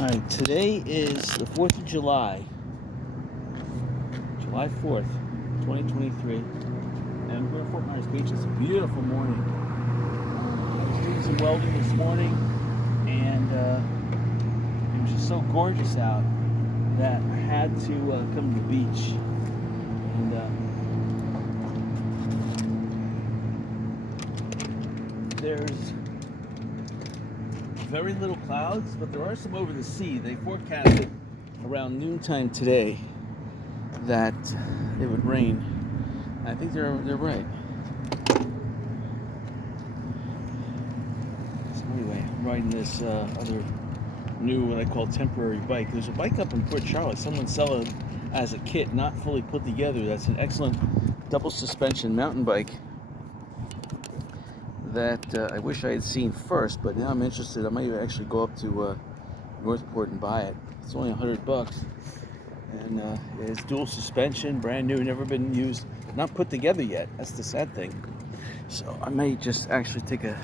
Alright, today is the 4th of July, July 4th, 2023, and I'm going to Fort Myers Beach. It's a beautiful morning. I was doing some welding this morning, and it was just so gorgeous out that I had to come to the beach. And there's very little clouds, but there are some over the sea. They forecasted around noontime today that it would rain. I think they're right. So anyway, I'm riding this other new, what I call temporary bike. There's a bike up in Port Charlotte. Someone selling it as a kit, not fully put together. That's an excellent double suspension mountain bike that I wish I had seen first, but now I'm interested. I might actually go up to Northport and buy it. It's only $100, and it's dual suspension, brand new, never been used, not put together yet. That's the sad thing. So I may just actually take a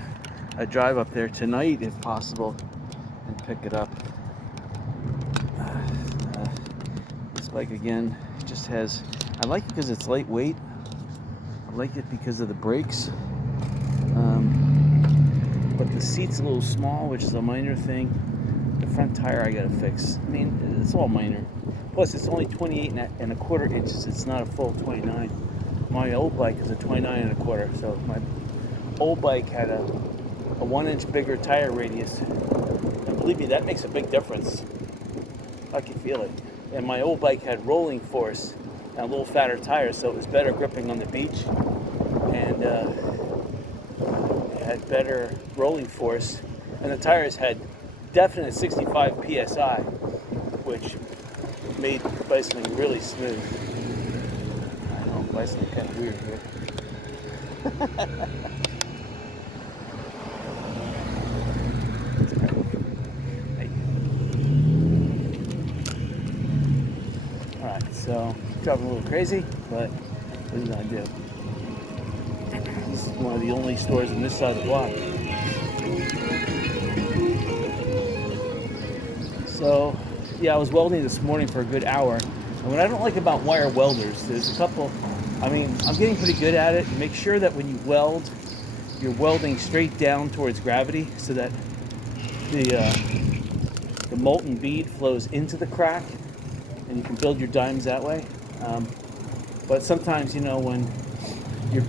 drive up there tonight, if possible, and pick it up. This bike again just has. I like it because it's lightweight. I like it because of the brakes. But the seat's a little small, which is a minor thing. The front tire I gotta fix. I mean, it's all minor. Plus, it's only 28 and a quarter inches. It's not a full 29. My old bike is a 29 and a quarter. So my old bike had a 1 inch bigger tire radius. And believe me, that makes a big difference. I can feel it. And my old bike had rolling force and a little fatter tire, so it was better gripping on the beach. And had better rolling force, and the tires had definite 65 psi, which made bicycling really smooth. I know, bicycling kind of weird here. Alright, so driving a little crazy, but what are you gonna do? This is one of the only stores on this side of the block. So, yeah, I was welding this morning for a good hour. And what I don't like about wire welders, there's a couple, I'm getting pretty good at it. Make sure that when you weld, you're welding straight down towards gravity so that the molten bead flows into the crack and you can build your dimes that way. But sometimes, when you're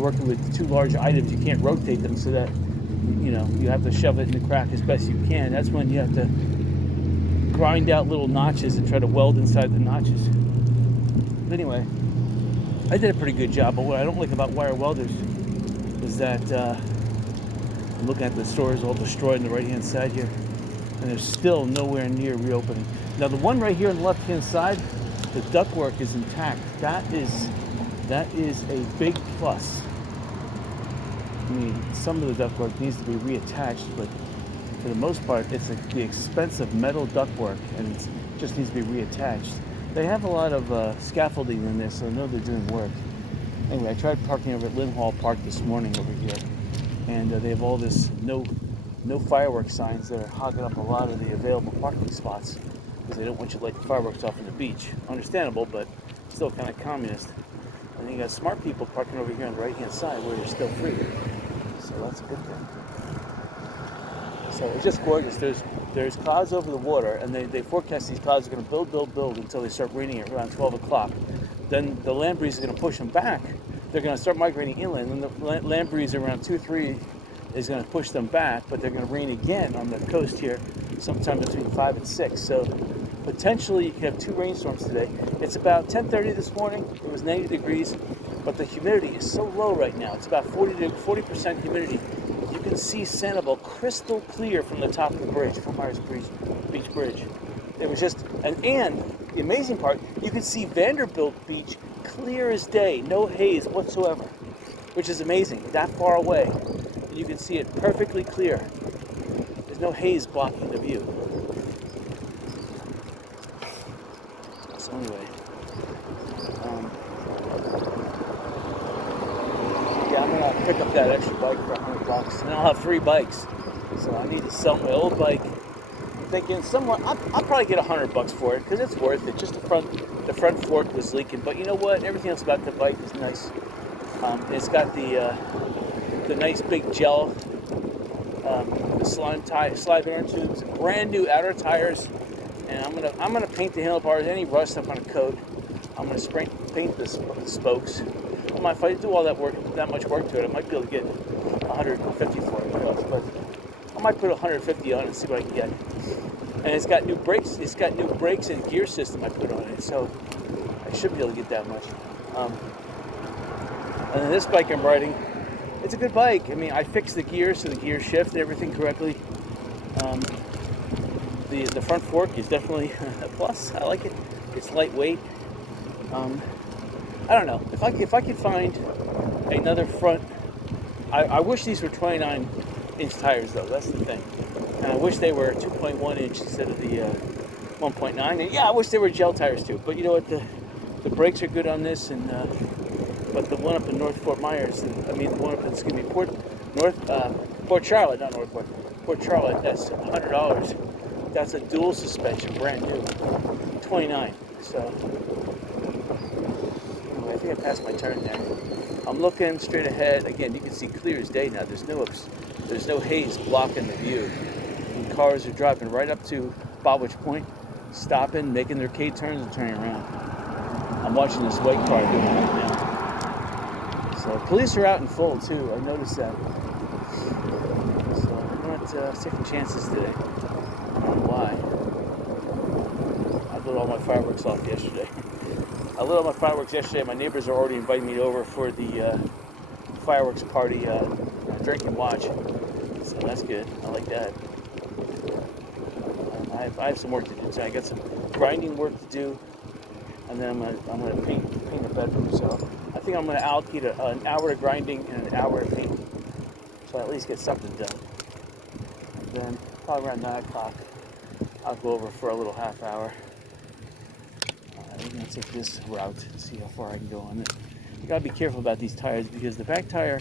working with two large items, you can't rotate them, so that you have to shove it in the crack as best you can. That's when you have to grind out little notches and try to weld inside the notches. But anyway, I did a pretty good job. But what I don't like about wire welders is that I'm looking at the stores all destroyed on the right hand side here, and there's still nowhere near reopening. Now the one right here on the left hand side, the ductwork is intact. That is a big plus. I mean, some of the ductwork needs to be reattached, but for the most part, it's the expensive metal ductwork, and it just needs to be reattached. They have a lot of scaffolding in there, so I know they're doing work. Anyway, I tried parking over at Lynn Hall Park this morning over here, and they have all this no fireworks signs that are hogging up a lot of the available parking spots because they don't want you to light the fireworks off on the beach. Understandable, but still kind of communist. And you got smart people parking over here on the right-hand side where you're still free. So that's a good thing. So it's just gorgeous. There's clouds over the water, and they forecast these clouds are going to build until they start raining at around 12 o'clock. Then the land breeze is going to push them back. They're going to start migrating inland, and the land breeze around 2-3 is going to push them back, but they're going to rain again on the coast here sometime between 5 and 6. So potentially you could have 2 rainstorms today. It's about 10:30 this morning. It was 90 degrees, but the humidity is so low right now. It's about 40% humidity. You can see Sanibel crystal clear from the top of the bridge, Fort Myers Beach Bridge. It was just, and the amazing part, you can see Vanderbilt Beach clear as day, no haze whatsoever, which is amazing. That far away, and you can see it perfectly clear. There's no haze blocking the view. So anyway, I'm gonna pick up that extra bike for $100, and I'll have 3 bikes. So I need to sell my old bike, thinking I'll probably get $100 for it because it's worth it. Just the front fork was leaking, but you know what? Everything else about the bike is nice. It's got the nice big gel, the slide bearing tubes, brand new outer tires, and I'm gonna paint the handlebars. Any rust I'm gonna coat. I'm gonna paint the spokes. If I do all that much work to it, I might be able to get 150 for it, but I might put 150 on it and see what I can get. And it's got new brakes. It's got new brakes and gear system I put on it, so I should be able to get that much. And then this bike I'm riding, it's a good bike. I mean, I fixed the gears so the gears shift and everything correctly. The front fork is definitely a plus. I like it. It's lightweight. I don't know if I could find another front. I wish these were 29-inch tires though. That's the thing. And I wish they were 2.1 inch instead of the 1.9. And yeah, I wish they were gel tires too. But you know what? The brakes are good on this, and but the one up in North Fort Myers, the one up in Port Charlotte, not Northport, Port Charlotte. That's $100. That's a dual suspension, brand new, 29. So anyway, I think I passed my turn there. I'm looking straight ahead. Again, you can see clear as day now. There's no haze blocking the view. And cars are driving right up to Bobwich Point, stopping, making their K-turns and turning around. I'm watching this white car doing it right now. So police are out in full too. I noticed that. So I'm not taking chances today. I don't know why. I lit all my fireworks off yesterday. My neighbors are already inviting me over for the fireworks party, drink and watch. So that's good. I like that. I have some work to do today. I got some grinding work to do, and then I'm gonna paint the bedroom. So I think I'm gonna allocate an hour to grinding and an hour to painting, so I at least get something done. And then probably around 9 o'clock, I'll go over for a little half hour. I'm gonna take this route and see how far I can go on it. You gotta be careful about these tires because the back tire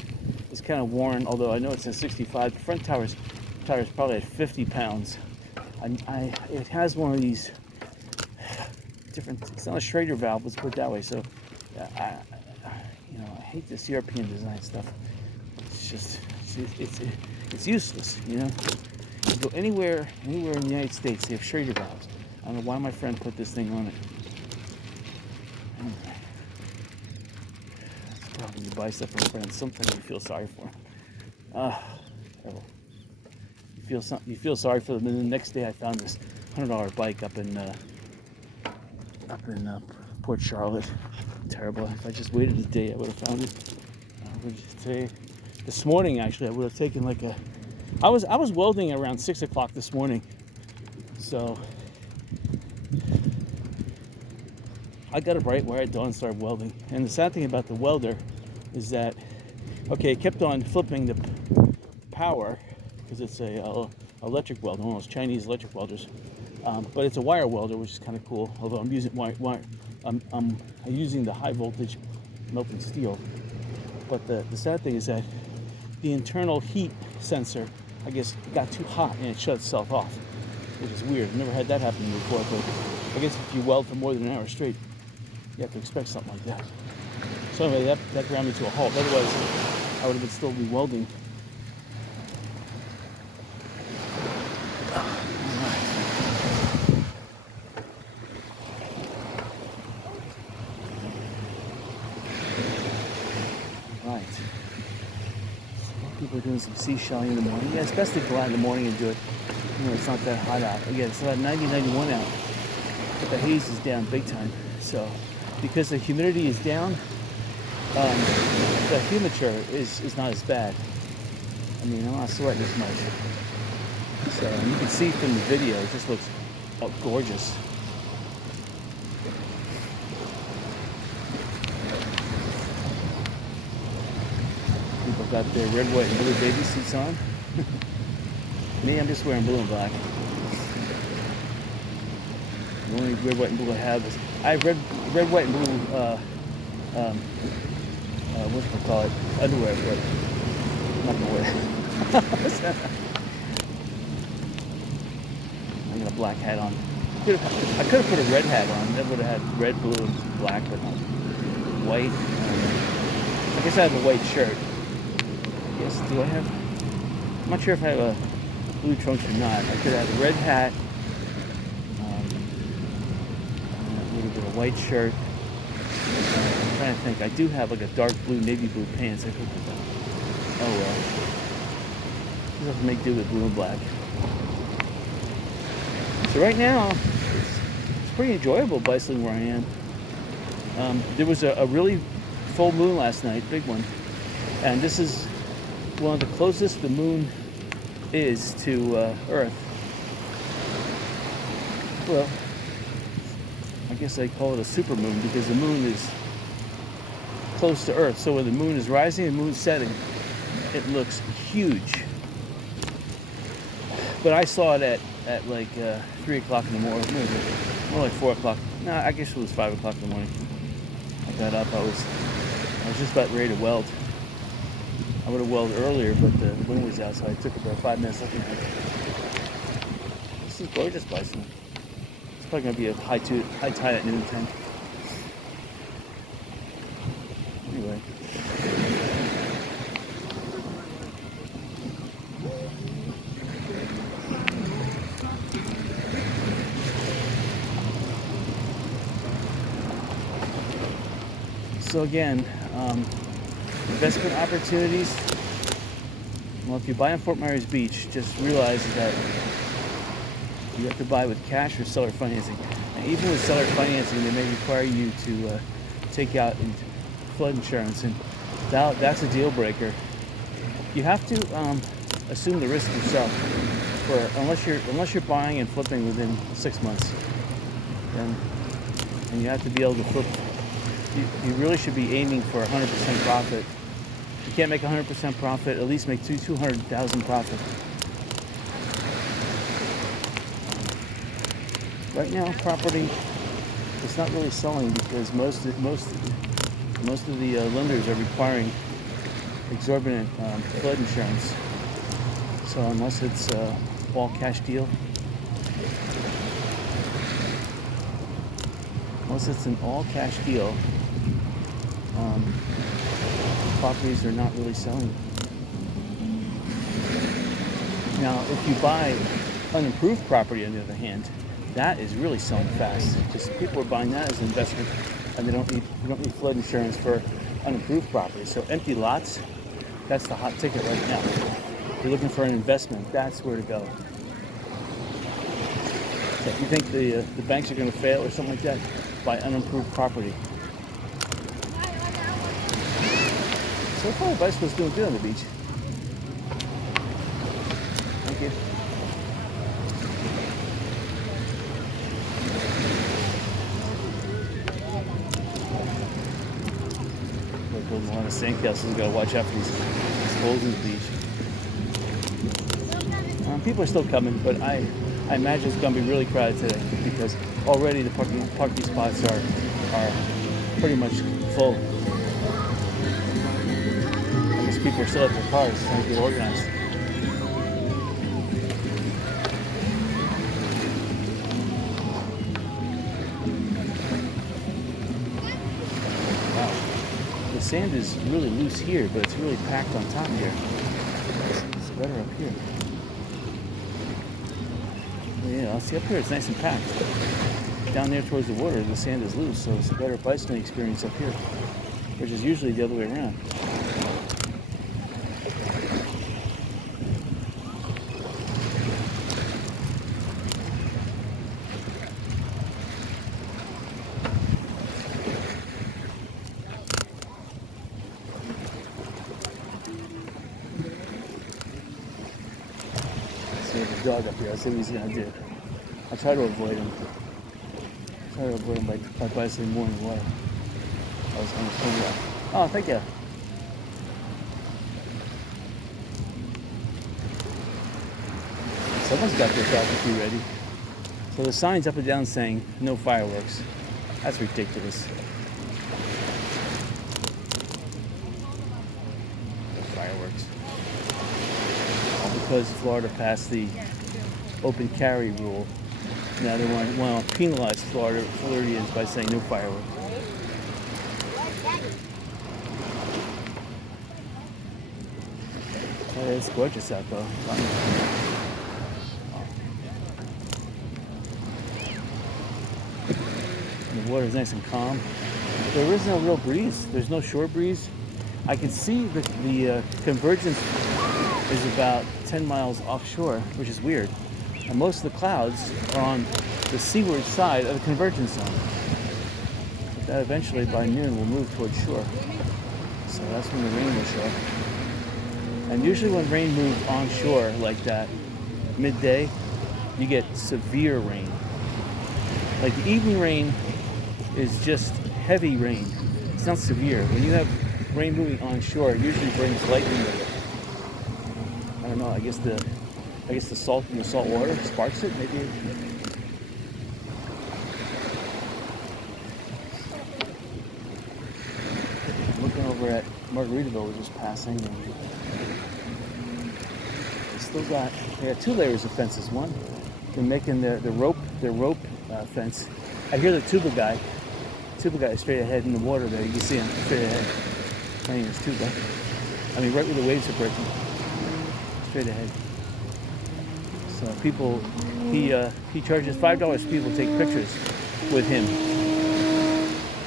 is kind of worn. Although I know it's a 65, the front tire is probably at 50 pounds. It has one of these different. It's not a Schrader valve. Let's put it that way. So, I hate this European design stuff. It's just it's useless. You know, you go anywhere in the United States, they have Schrader valves. I don't know why my friend put this thing on it. Anyway, it's the problem. You buy stuff from friends. Sometimes you feel sorry for them. Terrible. You feel sorry for them. And the next day, I found this $100 bike up in Port Charlotte. Terrible. If I just waited a day, I would have found it. This morning, actually, I would have taken I was welding around 6 o'clock this morning. So I got up right where at dawn and started welding. And the sad thing about the welder is that, it kept on flipping the power because it's a electric welder, one of those Chinese electric welders. But it's a wire welder, which is kind of cool. Although I'm using I'm using the high voltage melting steel. But the sad thing is that the internal heat sensor, I guess, got too hot and it shut itself off, which is weird. I've never had that happen before. But I guess if you weld for more than an hour straight, you have to expect something like that. So anyway, that ground me to a halt. Otherwise, I would have been still be welding. Right. People are doing some seashelling in the morning. Yeah, it's best to go out in the morning and do it. It's not that hot out. Again, it's about 90, 91 out. But the haze is down big time. So, because the humidity is down, the humidifier is not as bad. I'm not sweating as much. So, you can see from the video, it just looks gorgeous. People got their red, white, and blue bathing suits on. Me, I'm just wearing blue and black. The only red, white, and blue I have is red, white, and blue. Whatchamacallit, underwear, but I'm not gonna wear it. I having a black hat on. I could have put a red hat on. That would have had red, blue, and black, but not white. I guess I have a white shirt. Yes, do I have? I'm not sure if I have a blue trunks or not. I could have a red hat, and a little bit of white shirt. I'm trying to think. I do have like a dark blue, navy blue pants. I could put that. Oh well. Just have to make do with blue and black. So right now, it's pretty enjoyable bicycling where I am. There was a really full moon last night, big one, and this is one of the closest the moon is to Earth. Well, I guess I call it a super moon because the moon is close to Earth. So when the moon is rising and the moon is setting, it looks huge. But I saw it at like 3 o'clock in the morning, more like 4 o'clock. No, I guess it was 5 o'clock in the morning. I got up, I was just about ready to weld. I would have welded earlier, but the wind was out, so I took about 5 minutes looking at it. This is gorgeous bicycle. It's probably going to be a high tide at noon time. Anyway. So again, investment opportunities. Well, if you buy on Fort Myers Beach, just realize that you have to buy with cash or seller financing. And even with seller financing, they may require you to take out flood insurance, and that's a deal breaker. You have to assume the risk yourself, unless you're buying and flipping within 6 months, and you have to be able to flip. You really should be aiming for 100% profit. If you can't make 100% profit, at least make 200,000 profit. Right now, property is not really selling because most of the lenders are requiring exorbitant flood insurance. So unless it's all cash deal, unless it's an all cash deal, properties are not really selling. Now, if you buy unimproved property, on the other hand, that is really selling fast because people are buying that as an investment, and you don't need flood insurance for unimproved property. So empty lots, that's the hot ticket right now. If you're looking for an investment, that's where to go. So if you think the banks are going to fail or something like that, buy unimproved property. So far, the bicycle's doing good on the beach. Thank you. We're building a lot of sandcastles. We've got to watch out for these holes in the beach. People are still coming, but I imagine it's going to be really crowded today because already the parking spots are pretty much full. People are still at their cars trying to get organized. Wow. The sand is really loose here, but it's really packed on top here. It's better up here. Yeah, see up here it's nice and packed. Down there towards the water, the sand is loose, so it's a better bicycling experience up here, which is usually the other way around. There's a dog up here. I'll see what he's going to do. I'll try to avoid him. By bicycling more in the way. I was going to swing that. Oh, thank you. Someone's got their faculty ready. So the sign's up and down saying no fireworks. That's ridiculous. No fireworks. All because Florida passed the open carry rule Now they want to penalize Floridians by saying no fireworks. It's gorgeous out though. The water's nice and calm. There is no real breeze. There's no shore breeze. I can see the convergence is about 10 miles offshore, which is weird. And most of the clouds are on the seaward side of the convergence zone. But that eventually by noon will move towards shore. So that's when the rain will show. And usually when rain moves onshore like that, midday, you get severe rain. Like the evening rain is just heavy rain. It's not severe. When you have rain moving onshore, it usually brings lightning with it. I don't know, I guess the salt in the salt water sparks it, maybe. I'm looking over at Margaritaville, we're just passing, and they got 2 layers of fences. One, they're making their rope fence. I hear the tuba guy is straight ahead in the water there. You can see him straight ahead playing his tuba. I mean, right where the waves are breaking. Straight ahead. So people, he charges $5 for people to take pictures with him.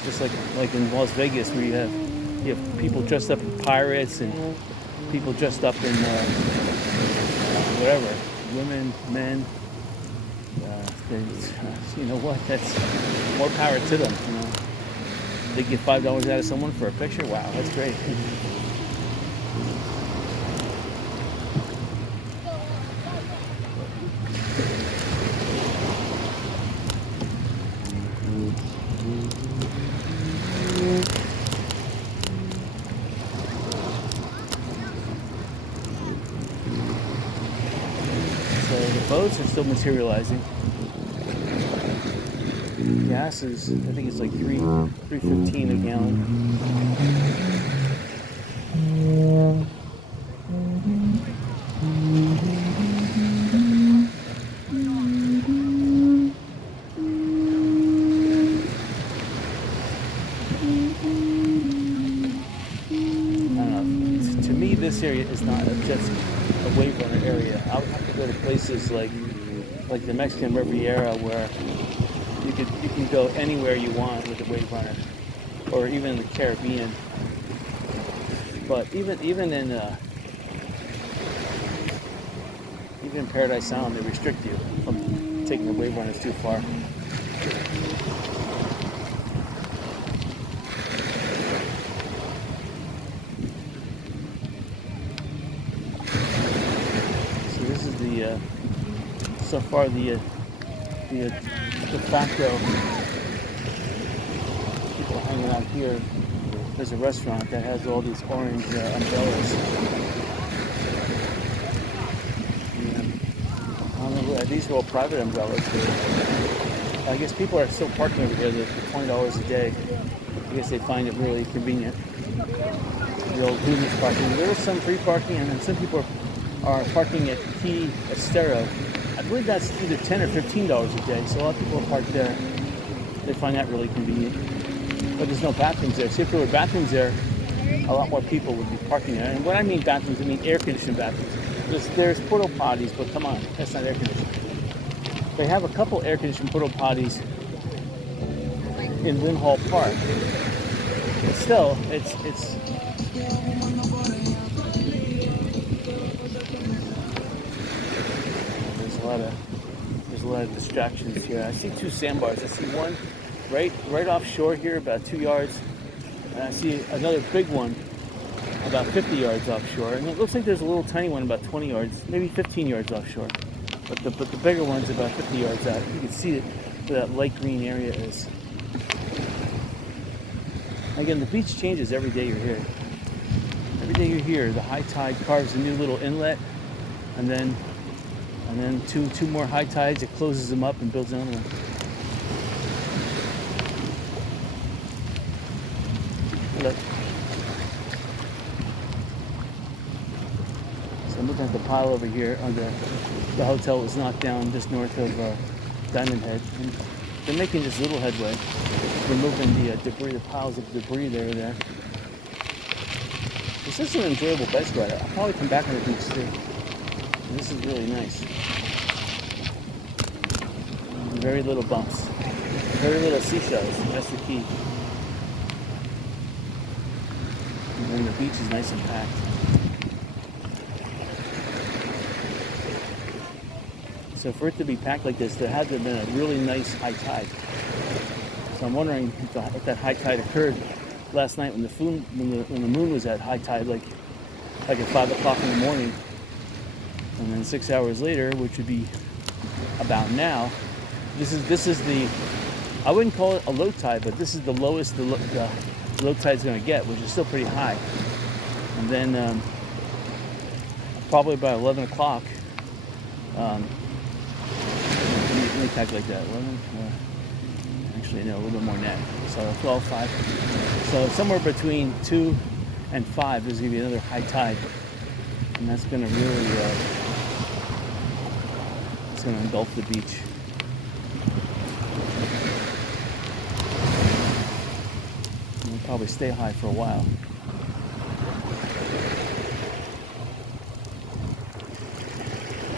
Just like in Las Vegas, where you have people dressed up as pirates and people dressed up in whatever, women, men. You know what? That's more power to them. You know, they get $5 out of someone for a picture. Wow, that's great. So the boats are still materializing. Gas is, I think it's like $3.15 a gallon. I don't know. To me, this area is not just a wave runner area. I would have to go to places like the Mexican Riviera, where you can go anywhere you want with a wave runner, or even in the Caribbean. But even in Paradise Island, they restrict you from taking the wave runners too far. So this is so far the de facto people hanging out here. There's a restaurant that has all these orange umbrellas. Yeah. I don't know, these are all private umbrellas. I guess people are still parking over here for $20 a day. I guess they find it really convenient. The old homeless parking. There is some free parking, and then some people are parking at Key Estero. I believe that's either $10 or $15 a day, so a lot of people park there. They find that really convenient. But there's no bathrooms there. See, if there were bathrooms there, a lot more people would be parking there. And when I mean bathrooms, I mean air-conditioned bathrooms. There's porta potties, but come on, that's not air-conditioned. They have a couple air-conditioned porta potties in Lynn Hall Park. But still, it's there's a lot of distractions here. I see 2 sandbars. I see one right offshore here, about 2 yards, and I see another big one about 50 yards offshore. And it looks like there's a little tiny one about 20 yards, maybe 15 yards offshore. But the bigger one's about 50 yards out. You can see where that light green area is. Again, the beach changes every day you're here. Every day you're here, the high tide carves a new little inlet, and then two more high tides, it closes them up and builds another one. Look. So I'm looking at the pile over here. The hotel was knocked down just north of Diamond Head, and they're making just little headway, removing the debris, the piles of debris there. This is an enjoyable bike ride. I'll probably come back on the beach too. And this is really nice. Very little bumps, very little seashells. That's the key. And then the beach is nice and packed. So for it to be packed like this, there had to have been a really nice high tide. So I'm wondering if that high tide occurred last night when the moon was at high tide, like at 5 o'clock in the morning, and then 6 hours later, which would be about now. This is the, I wouldn't call it a low tide, but this is the lowest the low tide's going to get, which is still pretty high. And then probably about 11 o'clock. Let me calculate that. 11. Actually, no, a little bit more net. So 12, 5. So somewhere between 2 and 5, there's going to be another high tide, and that's going to really, it's going to engulf the beach. And it'll probably stay high for a while.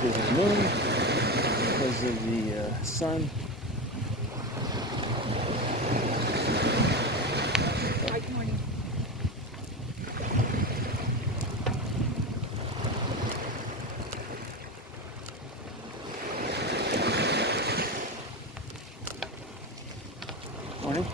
There's the moon, because of the sun. Good morning. Morning.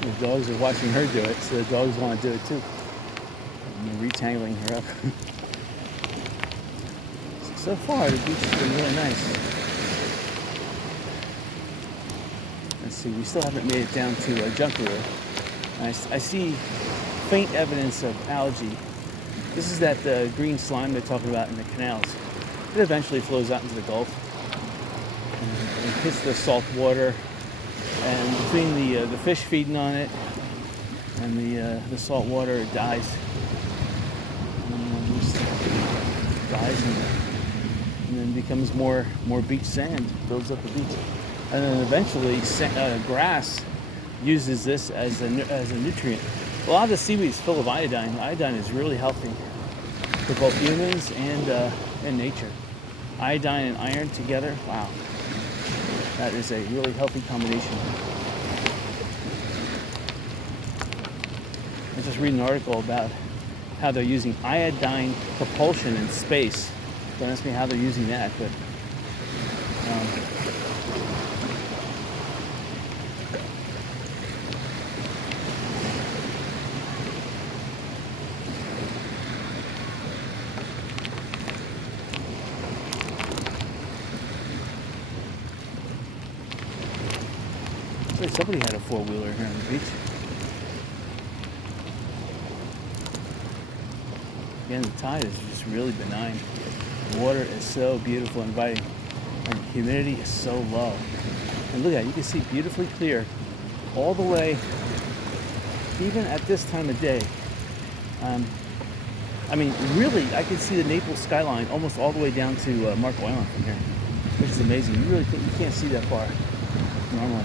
The dogs are watching her do it, so the dogs want to do it too. I'm retangling her up. So far, the beach has been really nice. Let's see, we still haven't made it down to Junkaroo. I see faint evidence of algae. This is that green slime they're talking about in the canals. It eventually flows out into the Gulf and hits the salt water. And between the fish feeding on it and the salt water, it dies. And just dies and then becomes more beach sand, builds up the beach. And then eventually grass uses this as a nutrient. A lot of the seaweed is full of iodine. Iodine is really healthy for both humans and nature. Iodine and iron together, wow. That is a really healthy combination. I just read an article about how they're using iodine propulsion in space. Don't ask me how they're using that, but looks like somebody had a four-wheeler here on the beach. Again, the tide is just really benign. The water is so beautiful and inviting, and the humidity is so low. And look at it, you can see beautifully clear all the way, even at this time of day. I mean, really, I can see the Naples skyline almost all the way down to Marco Island from here, which is amazing. You really you can't see that far normally.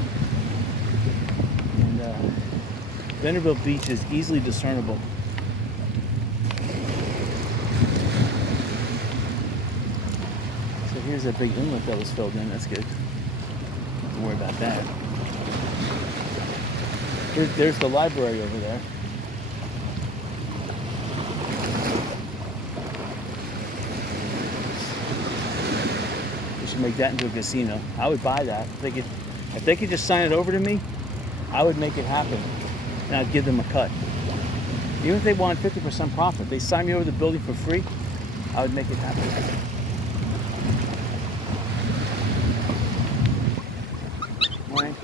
And Vanderbilt Beach is easily discernible. So here's a big inlet that was filled in. That's good. Don't worry about that. There's the library over there. We should make that into a casino. I would buy that. If they could just sign it over to me, I would make it happen. And I'd give them a cut. Even if they want 50% profit, they sign me over the building for free, I would make it happen. Morning.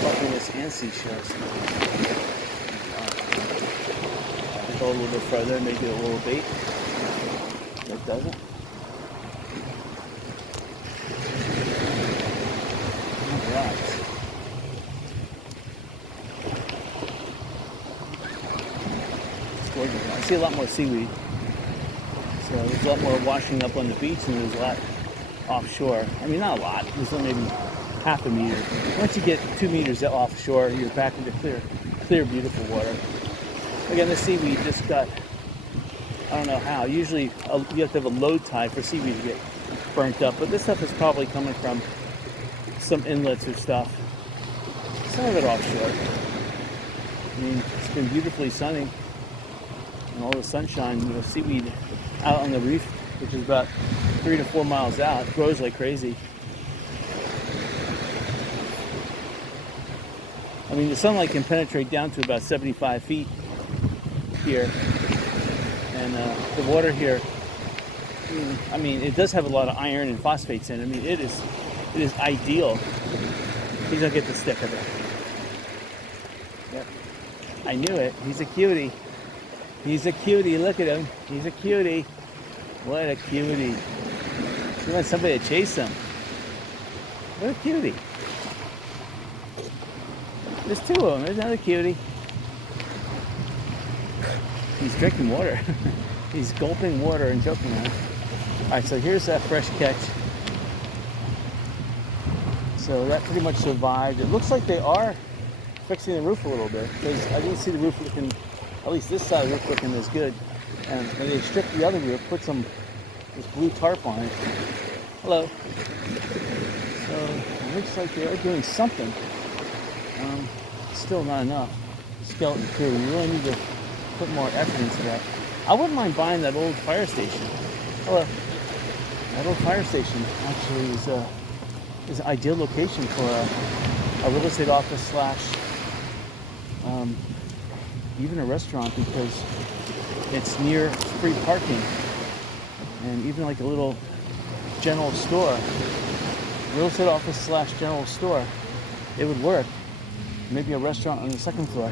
fluffiness and seashells. Go a little bit further, make it a little bait. That does it. Alright. It's gorgeous. I see a lot more seaweed. So there's a lot more washing up on the beach and there's a lot offshore. I mean, not a lot. There's maybe half a meter. Once you get 2 meters offshore, you're back into clear, beautiful water. Again, the seaweed just got, I don't know how. Usually you have to have a low tide for seaweed to get burnt up, but this stuff is probably coming from some inlets or stuff. Some of it offshore. I mean, it's been beautifully sunny and all the sunshine. You know, seaweed out on the reef, which is about 3 to 4 miles out, grows like crazy. I mean, the sunlight can penetrate down to about 75 feet here, and the water here, I mean, it does have a lot of iron and phosphates in it. I mean, it is ideal. He's gonna get the stick of it. Yep, I knew it. He's a cutie. He's a cutie. Look at him. He's a cutie. What a cutie. He wants somebody to chase him. What a cutie. There's 2 of them. There's another cutie. He's drinking water. He's gulping water and choking on it. Alright, so here's that fresh catch. So that pretty much survived. It looks like they are fixing the roof a little bit, because I didn't see the roof looking, at least this side of the roof looking as good. And when they stripped the other roof, put this blue tarp on it. Hello. So it looks like they are doing something. Still not enough. Skeleton crew. We really need to put more effort into that. I wouldn't mind buying that old fire station. Hello. That old fire station actually is an ideal location for a real estate office slash even a restaurant, because it's near free parking and even like a little general store, real estate office slash general store. It would work. Maybe a restaurant on the 2nd floor.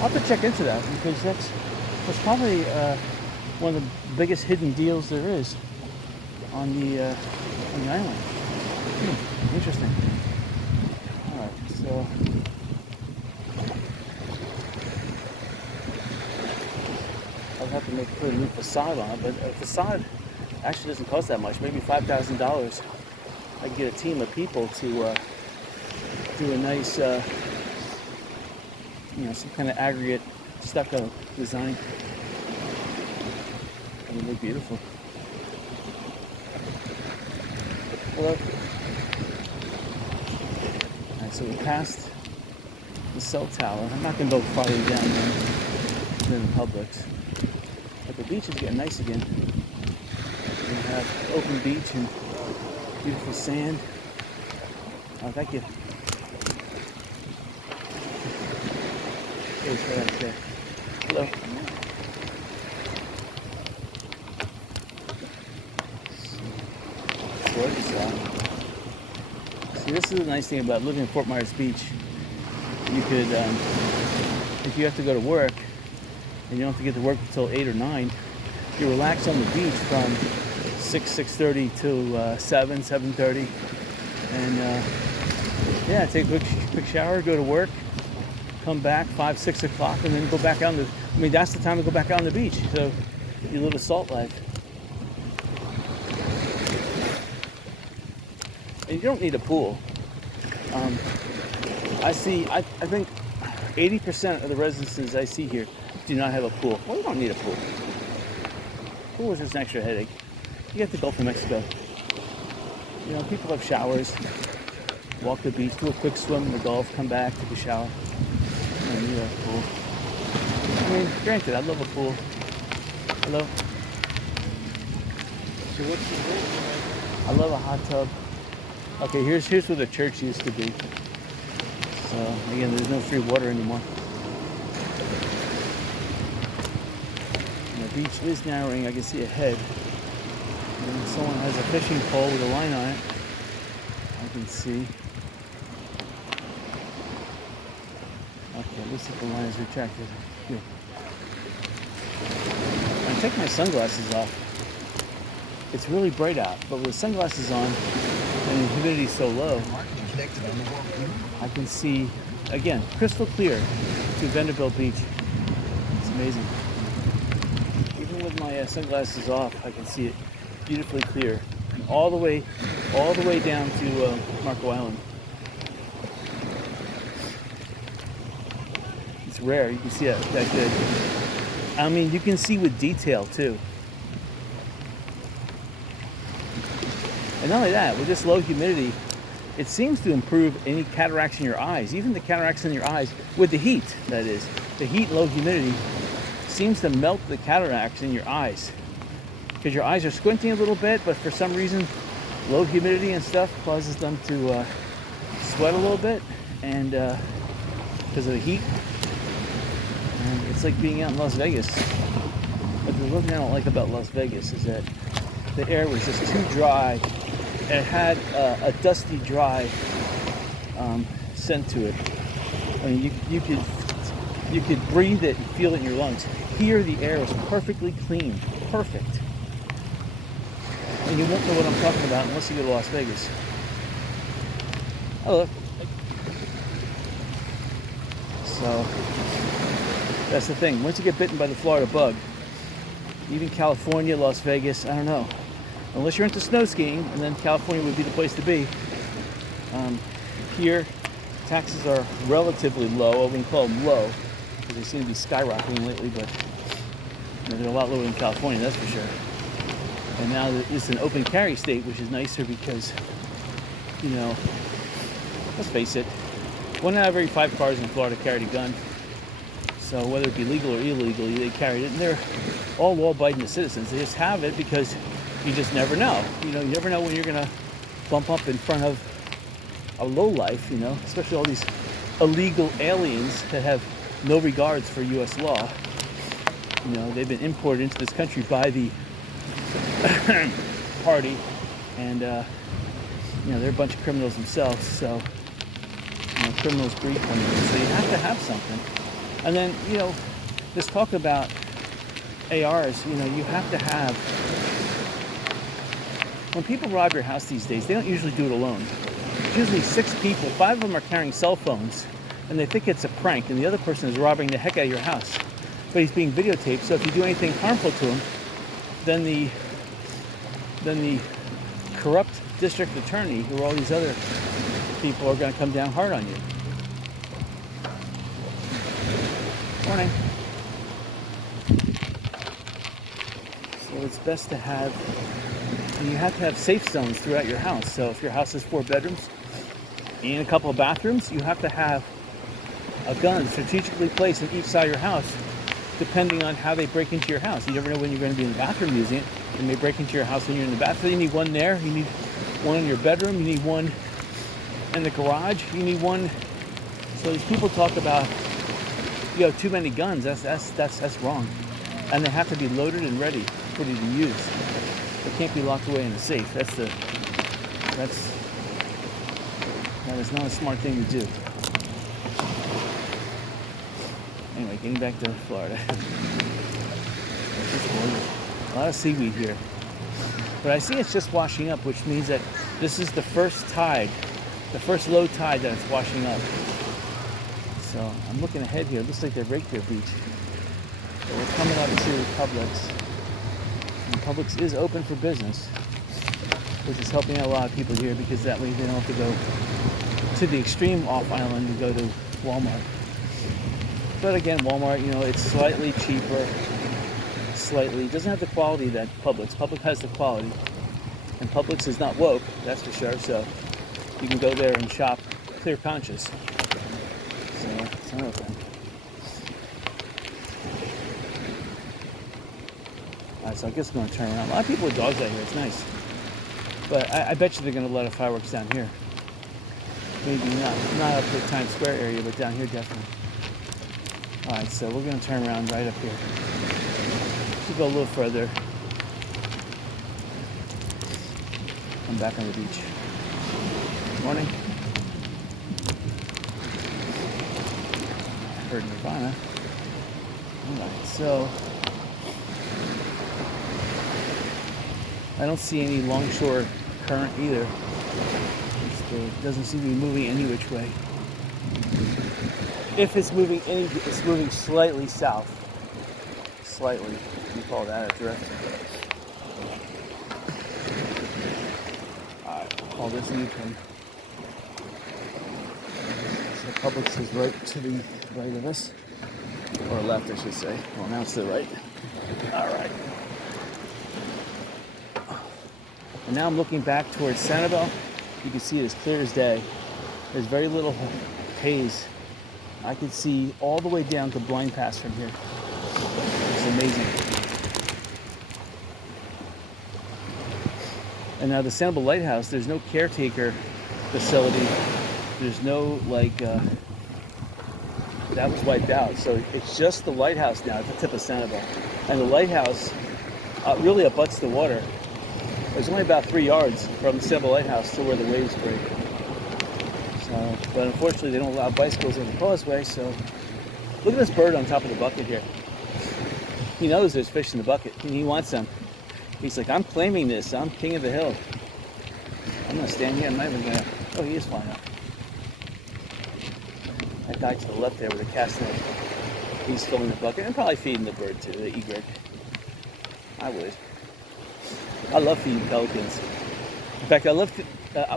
I'll have to check into that, because that's probably one of the biggest hidden deals there is on the island. Interesting. All right, so I'll have to put a new facade on it, but a facade actually doesn't cost that much. Maybe $5,000. I can get a team of people to do a nice, some kind of aggregate stucco design. It would look beautiful. Hello. Alright, so we passed the cell tower. I'm not going to go farther down than the Publix. But the beach is getting nice again. We have open beach and beautiful sand. Oh, thank you. Right there. Hello. Gorgeous out. See, this is the nice thing about living in Fort Myers Beach. You could, if you have to go to work, and you don't have to get to work until 8 or 9, you relax on the beach from 6:30 to 7:30, and take a quick shower, go to work, come back 5, 6 o'clock, and then go back out that's the time to go back out on the beach. So you live a salt life. And you don't need a pool. I think 80% of the residences I see here do not have a pool. Well, you don't need a pool. Pool is just an extra headache. You have to Gulf of Mexico. People have showers, walk the beach, do a quick swim in the Gulf, come back, take a shower. You don't need a pool. I mean, granted, I love a pool. Hello? I love a hot tub. Okay, here's where the church used to be. So, again, there's no free water anymore. And the beach is narrowing. I can see ahead. And someone has a fishing pole with a line on it. I can see. looks like the line is retracted. Here. I take my sunglasses off. It's really bright out, but with the sunglasses on and the humidity so low, I can see, again, crystal clear to Vanderbilt Beach. It's amazing. Even with my sunglasses off, I can see it beautifully clear, and all the way down to Marco Island. It's rare you can see that good. I mean, you can see with detail too. And not only that, with this low humidity, it seems to improve any cataracts in your eyes, even the cataracts in your eyes with the heat, that is. The heat and low humidity seems to melt the cataracts in your eyes. Because your eyes are squinting a little bit, but for some reason, low humidity and stuff causes them to sweat a little bit, and because of the heat. And it's like being out in Las Vegas. But the one thing I don't like about Las Vegas is that the air was just too dry. And it had a dusty, dry scent to it. I mean, you could breathe it and feel it in your lungs. Here, the air is perfectly clean, perfect. And you won't know what I'm talking about unless you go to Las Vegas. Oh, look. So that's the thing. Once you get bitten by the Florida bug, even California, Las Vegas, I don't know. Unless you're into snow skiing, and then California would be the place to be. Here, taxes are relatively low. We can call them low, because they seem to be skyrocketing lately, but they're a lot lower than California, that's for sure. And now it's an open carry state, which is nicer because, let's face it, 1 out of every 5 cars in Florida carried a gun. So whether it be legal or illegal, they carried it, and they're all law-abiding citizens. They just have it because you just never know. You never know when you're gonna bump up in front of a lowlife, especially all these illegal aliens that have no regards for U.S. law. They've been imported into this country by the party, and they're a bunch of criminals themselves. So criminals breed criminals. So you have to have something. And then this talk about ARs. You have to have. When people rob your house these days, they don't usually do it alone. It's usually 6 people, 5 of them are carrying cell phones, and they think it's a prank, and the other person is robbing the heck out of your house. But he's being videotaped, so if you do anything harmful to him, then the corrupt district attorney, or all these other people, are going to come down hard on you. Morning. So it's best to have. And you have to have safe zones throughout your house. So if your house has 4 bedrooms and a couple of bathrooms, you have to have a gun strategically placed in each side of your house, depending on how they break into your house. You never know when you're going to be in the bathroom using it. They may break into your house when you're in the bathroom. So you need one there. You need one in your bedroom. You need one in the garage. You need one. So these people talk about too many guns. That's wrong. And they have to be loaded and ready to use. They can't be locked away in a safe. That is not a smart thing to do. Anyway, getting back to Florida. It's gorgeous. A lot of seaweed here. But I see it's just washing up, which means that this is the first tide, the first low tide that it's washing up. So I'm looking ahead here. It looks like they raked their beach. So we're coming up to Publix. And Publix is open for business, which is helping out a lot of people here, because that way they don't have to go to the extreme off island and go to Walmart. But again, Walmart, it's slightly cheaper, it doesn't have the quality that Publix. Publix has the quality, and Publix is not woke, that's for sure. So you can go there and shop clear conscious. So it's another thing. Alright, so I guess I'm going to turn around. A lot of people with dogs out here. It's nice. But I bet you they're going to let fireworks down here. Maybe not up the Times Square area, but down here definitely. Alright, so we're going to turn around right up here. Should go a little further. I'm back on the beach. Morning. herd nirvana. Alright, so I don't see any longshore current either. It doesn't seem to be moving any which way. If it's moving it's moving slightly south. Slightly. We call that a drift. Alright, call this Yukon. So Publix is right to the right of us. Or left, I should say. Well, now it's to the right. Alright. And now I'm looking back towards Sanibel. You can see it as clear as day. There's very little haze. I can see all the way down to Blind Pass from here. It's amazing. And now the Sanibel Lighthouse, there's no caretaker facility. There's no, that was wiped out. So it's just the lighthouse now at the tip of Sanibel. And the lighthouse really abuts the water. There's only about 3 yards from the Sanibel Lighthouse to where the waves break. So, but unfortunately, they don't allow bicycles on the causeway. So, look at this bird on top of the bucket here. He knows there's fish in the bucket, and he wants some. He's like, I'm claiming this. I'm king of the hill. I'm gonna stand here. I'm not even gonna. Oh, he is flying up. That guy to the left there with a cast net. He's filling the bucket and probably feeding the bird too, the egret. I would. I love feeding pelicans. In fact, I loved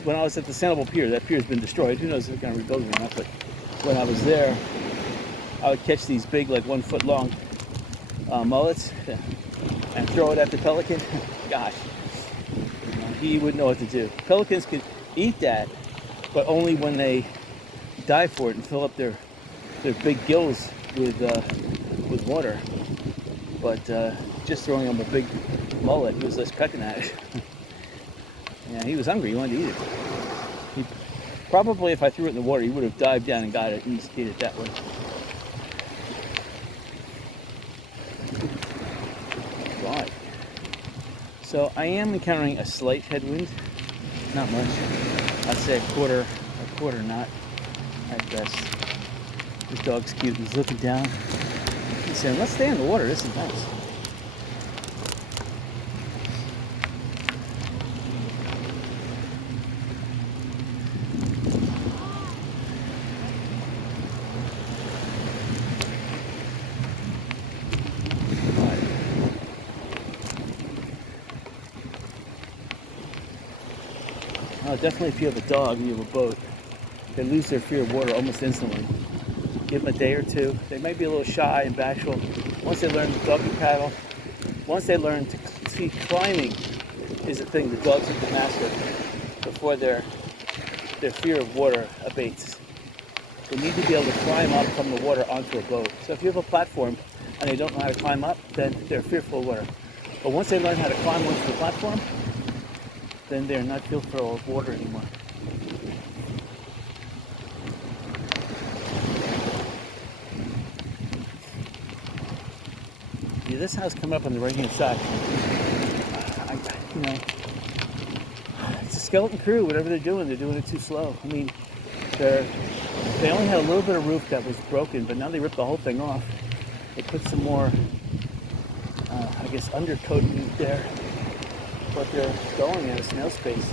when I was at the Sanibel Pier. That pier's been destroyed. Who knows if they're going to rebuild it or not? But when I was there, I would catch these big, 1 foot long mullets and throw it at the pelican. Gosh, he wouldn't know what to do. Pelicans could eat that, but only when they dive for it and fill up their big gills with water. But just throwing him a big mullet, he was just pecking at it. Yeah, he was hungry. He wanted to eat it. Probably, if I threw it in the water, he would have dived down and got it and ate it that way. Right. So I am encountering a slight headwind. Not much. I'd say a quarter knot at best. This dog's cute. He's looking down. He's saying, let's stay in the water. This is nice. Definitely if you have a dog and you have a boat, they lose their fear of water almost instantly. Give them a day or two. They might be a little shy and bashful. Once they learn to doggy paddle, once they learn to see climbing is a thing the dogs have to master before their fear of water abates. They need to be able to climb up from the water onto a boat. So if you have a platform and they don't know how to climb up, then they're fearful of water. But once they learn how to climb onto the platform, then they're not fearful of water anymore. Yeah, this house coming up on the right-hand side. It's a skeleton crew. Whatever they're doing it too slow. I mean, they only had a little bit of roof that was broken, but now they ripped the whole thing off. They put some more, undercoating there. But they're going in a snail space.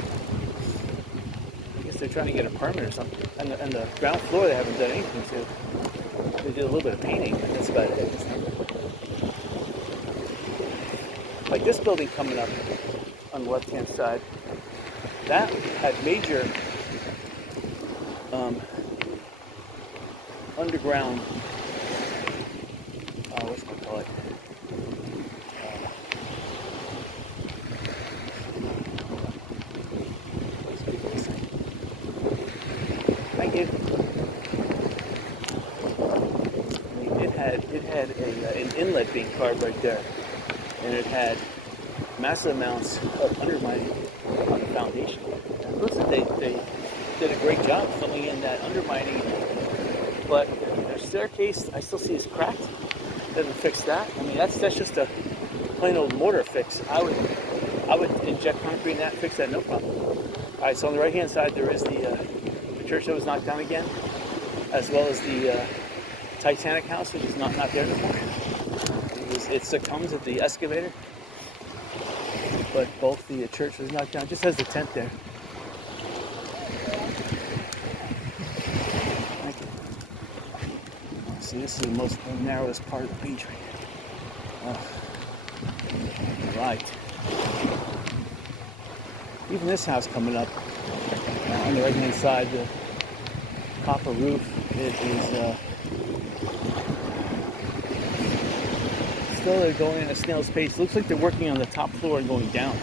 I guess they're trying to get a permit or something. And the ground floor they haven't done anything to. They did a little bit of painting, but that's about it. Like this building coming up on the left-hand side, that had major underground, whatchamacallit? Thank you. It had an inlet being carved right there, and it had massive amounts of undermining on the foundation. And it looks like they did a great job filling in that undermining, but their staircase I still see is cracked. Doesn't fix that. I mean that's just a plain old mortar fix. I would inject concrete in that and fix that, no problem. All right, so on the right hand side there is the church that was knocked down again, as well as the Titanic house, which is not there anymore. It succumbs at the excavator, but both the church was knocked down. It just has the tent there. Thank you. See, this is the narrowest part of the beach right here. Oh. Right. Even this house coming up on the right-hand side, the copper roof, it is still going at a snail's pace. Looks like they're working on the top floor and going down,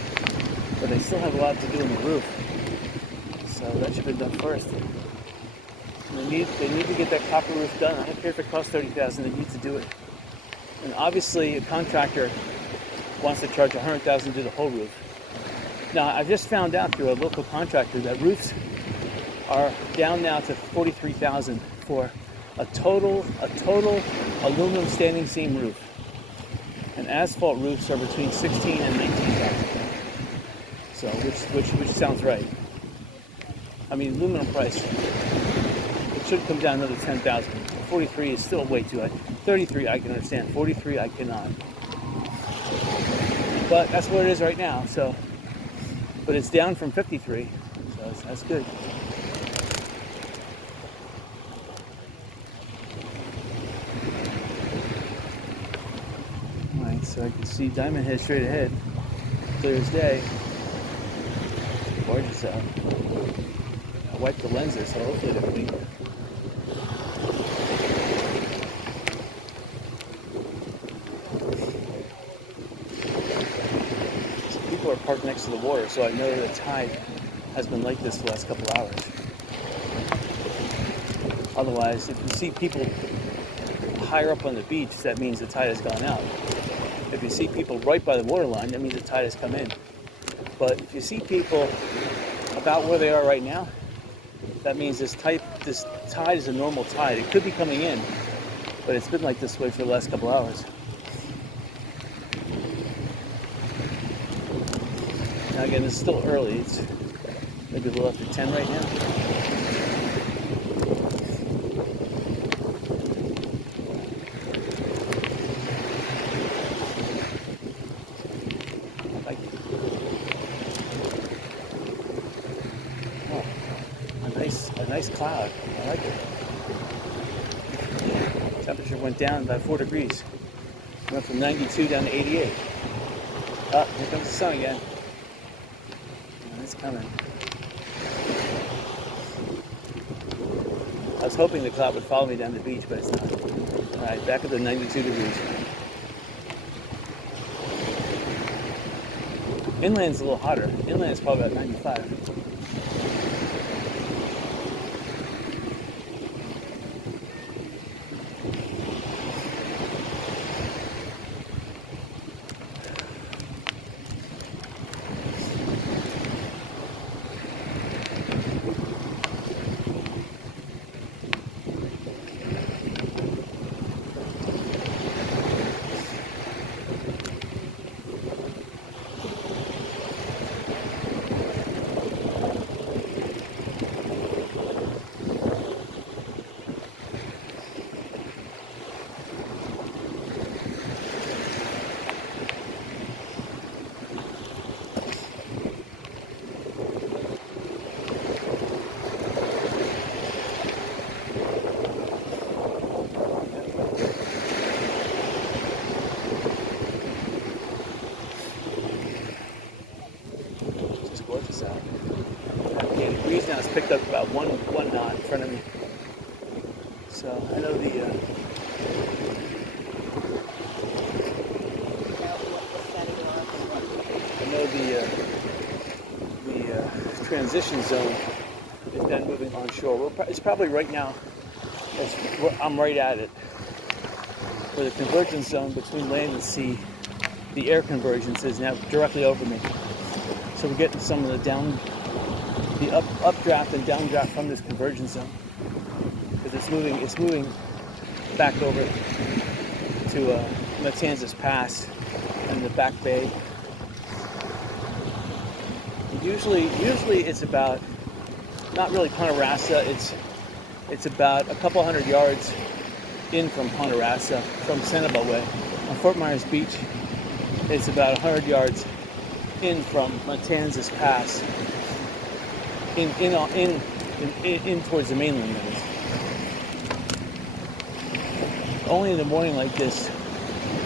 but they still have a lot to do on the roof. So that should have been done first. And they need to get that copper roof done. I don't care if it costs $30,000. They need to do it. And obviously, a contractor wants to charge $100,000 to do the whole roof. Now, I've just found out through a local contractor that roofs are down now to $43,000 for a total aluminum standing seam roof. And asphalt roofs are between $16,000 and $19,000. So, which sounds right. I mean, aluminum price, it should come down another $10,000. 43 is still way too high. 33 I can understand. 43 I cannot. But that's what it is right now. So, but it's down from 53, so that's good. All right, so I can see Diamond Head straight ahead, clear as day. Gorgeous out. I wiped the lenses, so hopefully they're clean. People are parked next to the water, so I know that the tide has been like this the last couple hours. Otherwise, if you see people higher up on the beach, that means the tide has gone out. If you see people right by the waterline, that means the tide has come in. But if you see people about where they are right now, that means this tide is a normal tide. It could be coming in, but it's been like this way for the last couple hours. Now again, it's still early. It's maybe a little after 10 right now. Oh, a nice cloud. I like it. Temperature went down by 4 degrees. Went from 92 down to 88. Oh, here comes the sun again. It's coming. I was hoping the cloud would follow me down the beach, but it's not. All right, back at the 92 degrees. Inland's a little hotter. Inland is probably about 95. Yeah, the breeze now has picked up about one knot in front of me. So I know the transition zone is then moving onshore. It's probably right now. I'm right at it. Where the convergence zone between land and sea, the air convergence is now directly over me. So we're getting some of the updraft and downdraft from this convergence zone because it's moving back over to Matanzas Pass and the Back Bay. Usually it's about, not really Punta Rassa, it's about a couple hundred yards in from Ponderosa, from Sanibel Way. On Fort Myers Beach, it's about 100 yards in from Matanzas Pass, in towards the mainland. That is. Only in the morning like this,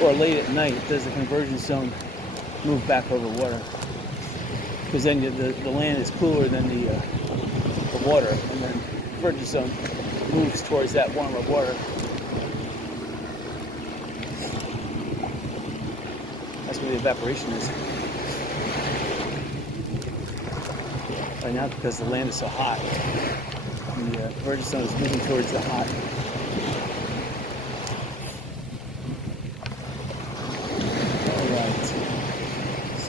or late at night, does the convergence zone move back over water, because then the land is cooler than the water, and then the convergence zone moves towards that warmer water. That's where the evaporation is. Right now, because the land is so hot, the convergence zone is moving towards the hot.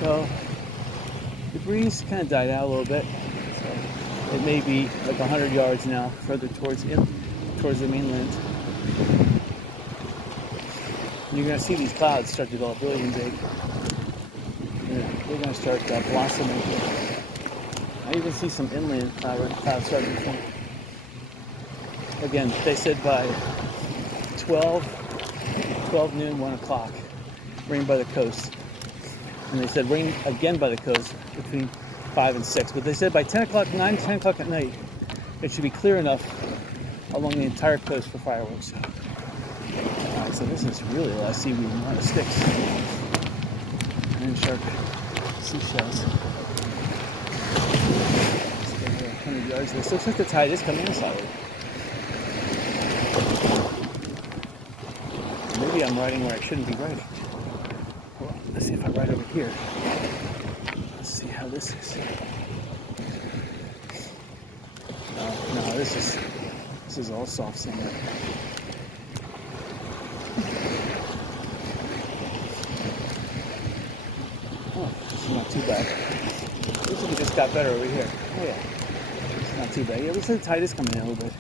So the breeze kind of died out a little bit. So it may be like 100 yards now, further towards the mainland. You're going to see these clouds start to develop really big. They're going to start blossoming. I even see some inland clouds starting to form. Again, they said by 12 noon, 1 o'clock, rain by the coast. And they said rain again by the coast between 5 and 6. But they said by 10 o'clock, 9 to 10 o'clock at night, it should be clear enough along the entire coast for fireworks. Alright, so this is really a lot of seaweed and a lot of sticks. And shark seashells. Stay here 100 yards. This looks like the tide is coming in solid. Maybe I'm riding where I shouldn't be riding. Let's see if I ride over here. Let's see how this is. No, this is all soft sand. Oh, this is not too bad. Looks like it just got better over here. Oh yeah, it's not too bad. Yeah, looks like the tide is coming in a little bit.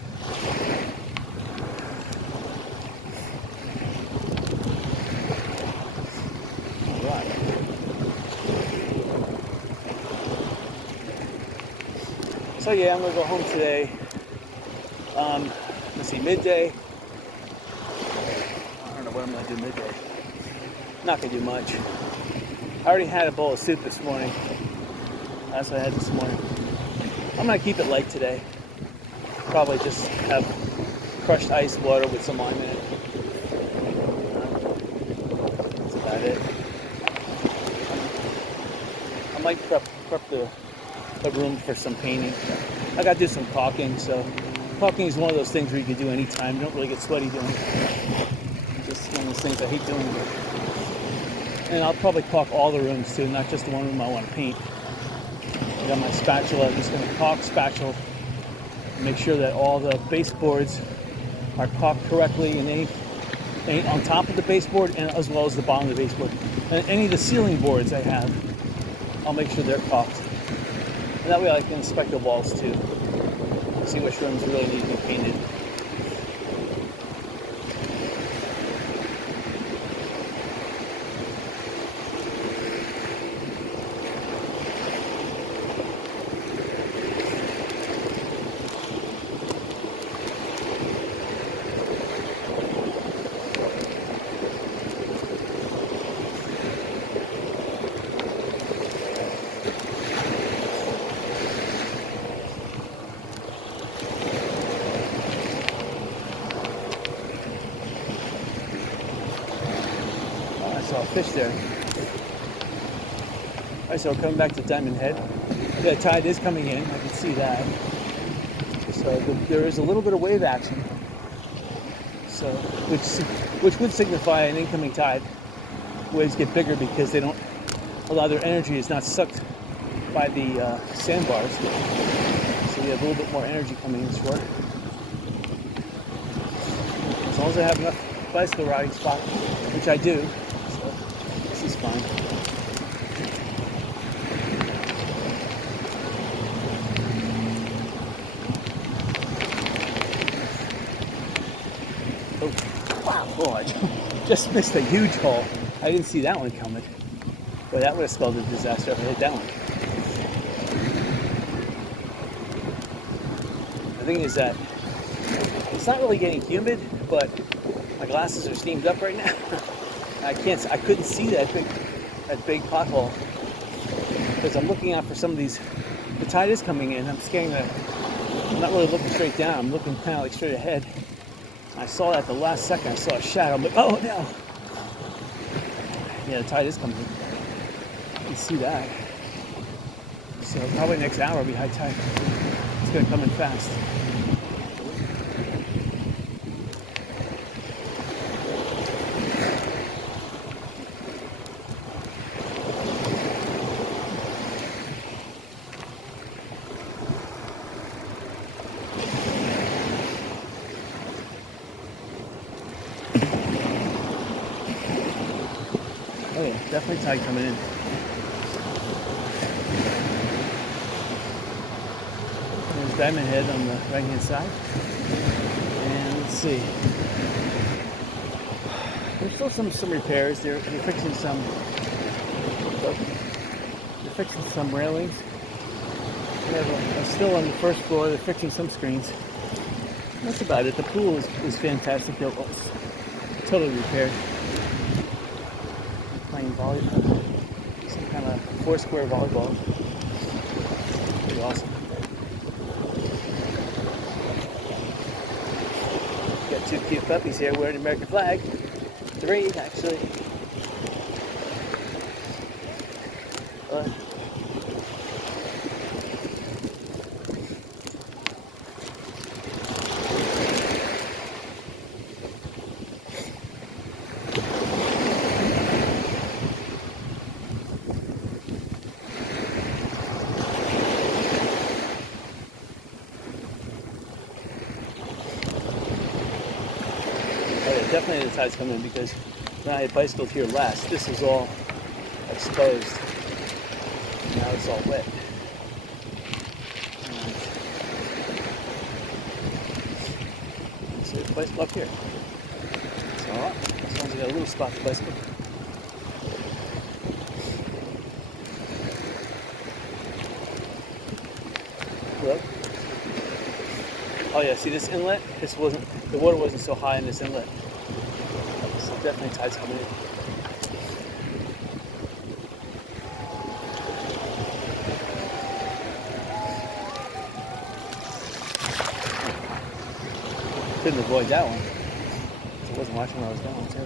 So yeah, I'm gonna go home today. Let's see, midday. I don't know what I'm gonna do midday. Not gonna do much. I already had a bowl of soup this morning. That's what I had this morning. I'm gonna keep it light today. Probably just have crushed ice water with some lime in it. That's about it. I might prep the room for some painting. I gotta do some caulking, so caulking is one of those things where you can do anytime. You don't really get sweaty doing it. Just one of those things I hate doing. And I'll probably caulk all the rooms too, not just the one room I want to paint. I got my spatula. I'm just gonna caulk spatula, make sure that all the baseboards are caulked correctly, and any on top of the baseboard and as well as the bottom of the baseboard. And any of the ceiling boards I have, I'll make sure they're caulked. And that way I can inspect the walls too. See which rooms really need to be painted. Saw a fish there. Alright, so coming back to Diamond Head. The tide is coming in, I can see that. So there is a little bit of wave action. So which would signify an incoming tide. Waves get bigger because a lot of their energy is not sucked by the sandbars. So you have a little bit more energy coming in shore. As long as I have enough bicycle riding spot, which I do. This is fine. Oh, wow. Oh, I just missed a huge hole. I didn't see that one coming. Boy, that would have spelled a disaster if I hit that one. The thing is that it's not really getting humid, but My glasses are steamed up right now. I couldn't see that big pothole because I'm looking out for some of these. The tide is coming in. I'm not really looking straight down. I'm looking kind of like straight ahead. I saw that at the last second. I saw a shadow. I'm like, oh no. Yeah, the tide is coming in. You can see that. So probably next hour will be high tide. It's going to come in fast. Oh yeah, definitely tide coming in. There's Diamond Head on the right hand side. And let's see. There's still some repairs. They're fixing some railings. They're still on the first floor. They're fixing some screens. That's about it. The pool is fantastic. It's totally repaired. Playing volleyball, some kind of 4-square volleyball. Pretty awesome. Got 2 cute puppies here wearing the American flag. 3 actually. Definitely the tide's coming in because when I had bicycled here last, this was all exposed. Now it's all wet. So the bicycle up here. So as long as you got a little spot for bicycle. Look. Oh yeah, see this inlet? The water wasn't so high in this inlet. So definitely tide's coming in. Couldn't avoid that one. So I wasn't watching where I was going too.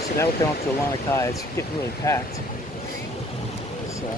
So now we're coming up to Lanakai. It's getting really packed. So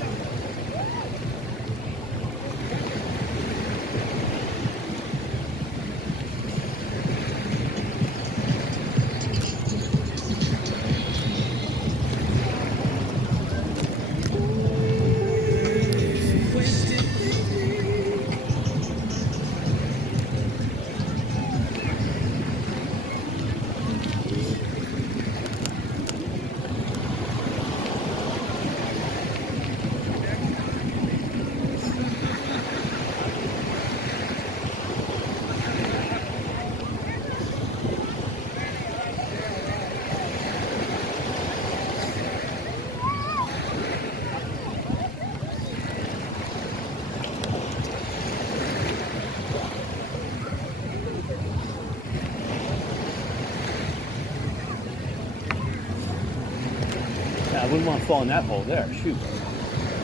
I wouldn't want to fall in that hole there. Shoot.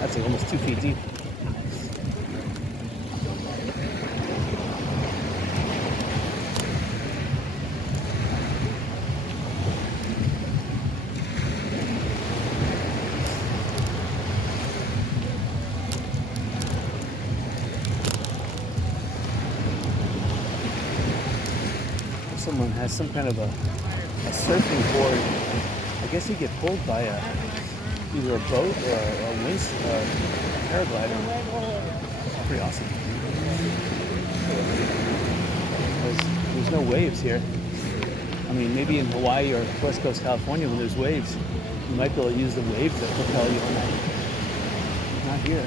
That's like almost 2 feet deep. Someone has some kind of a surfing board. I guess you get pulled by either a boat or a paraglider. Pretty awesome. There's no waves here. I mean, maybe in Hawaii or West Coast California when there's waves, you might be able to use the wave to propel you on that. Not here.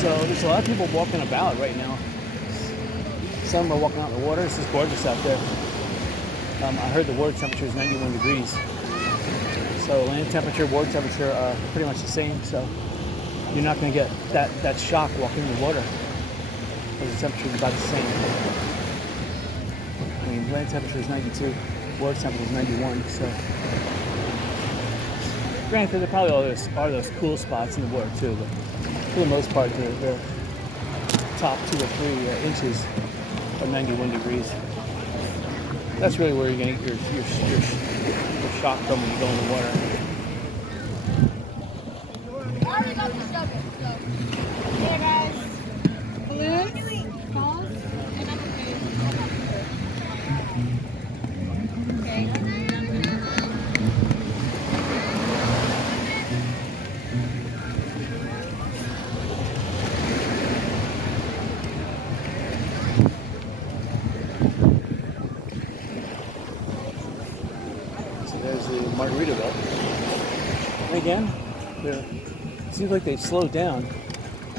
So there's a lot of people walking about right now. Some are walking out in the water. It's just gorgeous out there. I heard the water temperature is 91 degrees. So land temperature, water temperature are pretty much the same. So you're not going to get that shock walking in the water, because the temperature is about the same. I mean, land temperature is 92, water temperature is 91. So granted, there probably are those cool spots in the water too, but for the most part, the top 2 or 3 inches are 91 degrees. That's really where you're going to get your shock from when you go in the water. Hey guys, balloons, balls, and I'm okay. So there's the Margaritaville. And again, it seems like they've slowed down.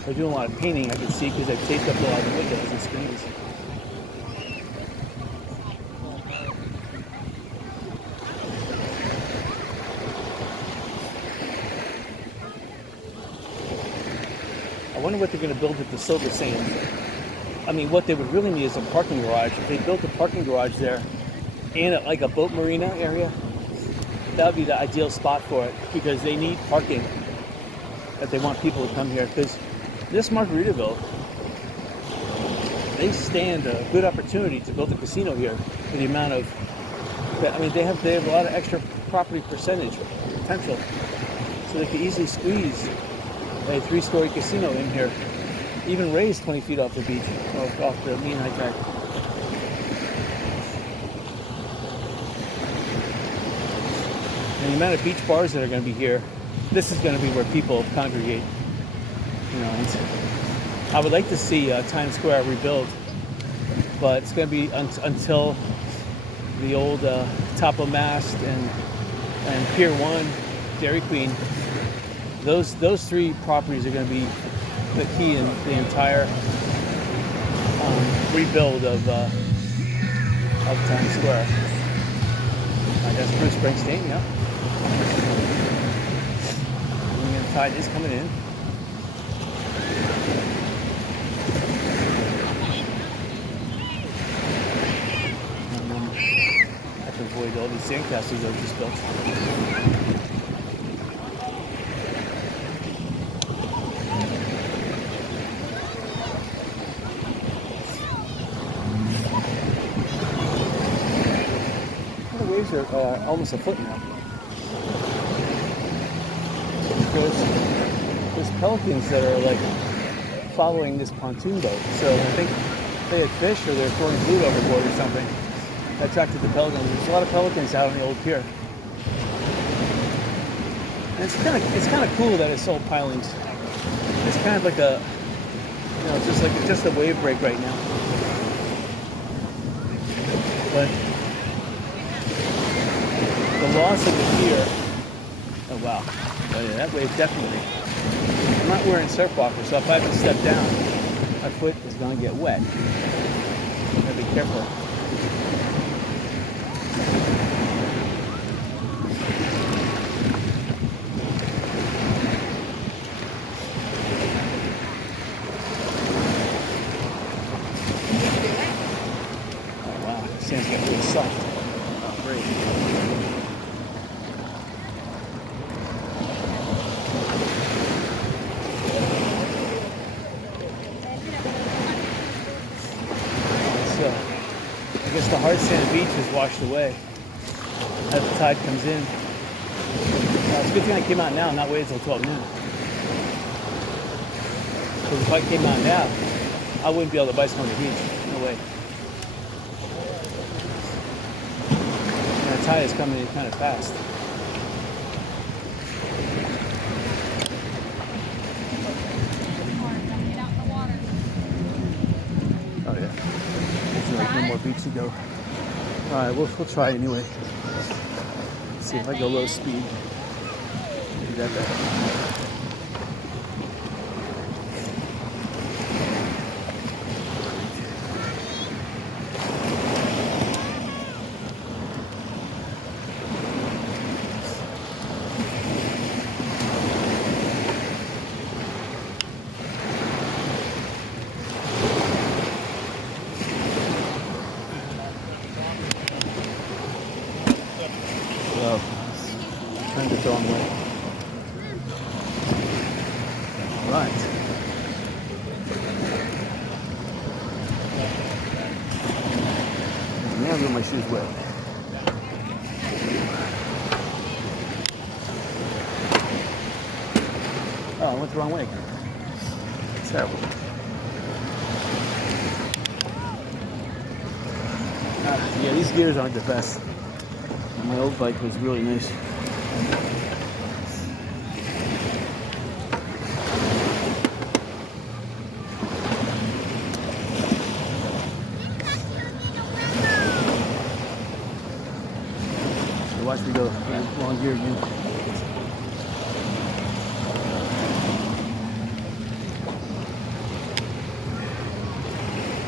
They're doing a lot of painting, I can see, because they've taped up a lot of the windows and screens. I wonder what they're going to build with the Silver Sands. I mean, what they would really need is a parking garage. If they built a parking garage there and like a boat marina area, that would be the ideal spot for it, because they need parking if they want people to come here. Because this Margaritaville, they stand a good opportunity to build a casino here for the amount of, I mean, they have a lot of extra property percentage potential, so they could easily squeeze a 3-story casino in here, even raise 20 feet off the beach, off the mean high tide. And the amount of beach bars that are going to be here, this is going to be where people congregate. You know, and I would like to see Times Square rebuild, but it's going to be until the old Topo Mast and Pier 1, Dairy Queen. Those 3 properties are going to be the key in the entire rebuild of Times Square. I guess Bruce Springsteen, yeah. And the tide is coming in. I can avoid all these sandcastles that were just built. The waves are almost a foot now. There's pelicans that are like following this pontoon boat. So I think they had fish or they're throwing food overboard or something. That attracted the pelicans. There's a lot of pelicans out on the old pier. And it's kind of cool that it's all pilings. It's kind of like a, you know, just a wave break right now. But the loss of the pier, oh wow, oh yeah, that wave definitely. I'm not wearing surf walkers, so if I have to step down, my foot is going to get wet. I gotta be careful. Oh wow, the sand's getting really soft. Oh great. I guess the hard sand beach is washed away as the tide comes in. It's a good thing I came out now, not wait until 12 noon. Because if I came out now, I wouldn't be able to bicycle on the beach. No way. And the tide is coming in kind of fast. Oh yeah. There's like no more beach to go. Alright, we'll try anyway. Let's see if I go low speed. Do that better. right. Now I'm getting my shoes wet. Oh, I went the wrong way. Terrible. Yeah, these gears aren't the best. My old bike was really nice. Watch me go long gear again.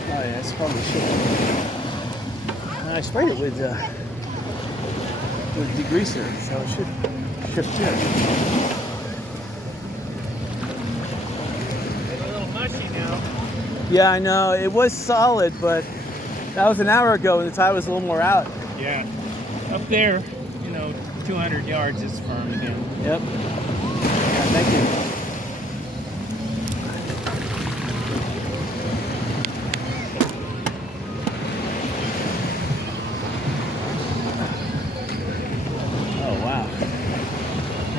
Oh yeah, it's probably shit. And I sprayed it with degreaser, so it should shift too. It's a little mushy now. Yeah, I know. It was solid, but that was an hour ago and the tire was a little more out. Yeah. Up there, 200 yards is firm again. Yep. Yeah, thank you. Oh, wow.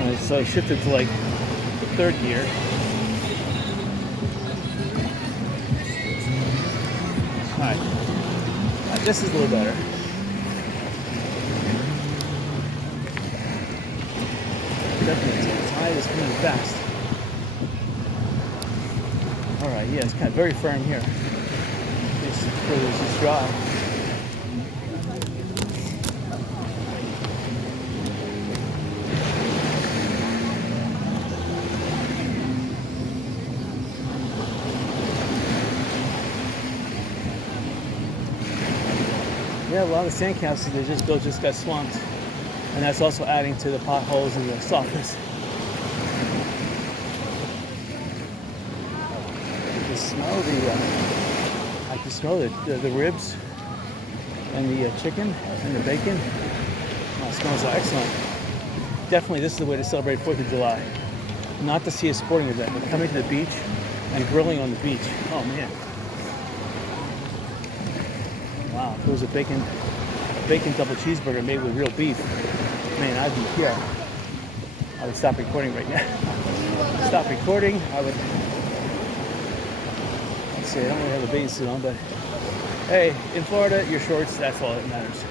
All right, so I shifted to like third gear. All right. This is a little better. Definitely, the tide is coming fast. All right, yeah, it's kind of very firm here. It's just dry. Yeah, a lot of sand castles, those just got swamped. And that's also adding to the potholes and the softness. I can smell the ribs and the chicken and the bacon. Oh, it smells excellent. Definitely, this is the way to celebrate 4th of July. Not to see a sporting event, but coming to the beach and grilling on the beach. Oh man. Wow, if it was a bacon double cheeseburger made with real beef, man, I'd be here. I would stop recording right now. Stop recording. Let's see, I don't really have a bathing suit on, but hey, in Florida, your shorts, that's all that matters.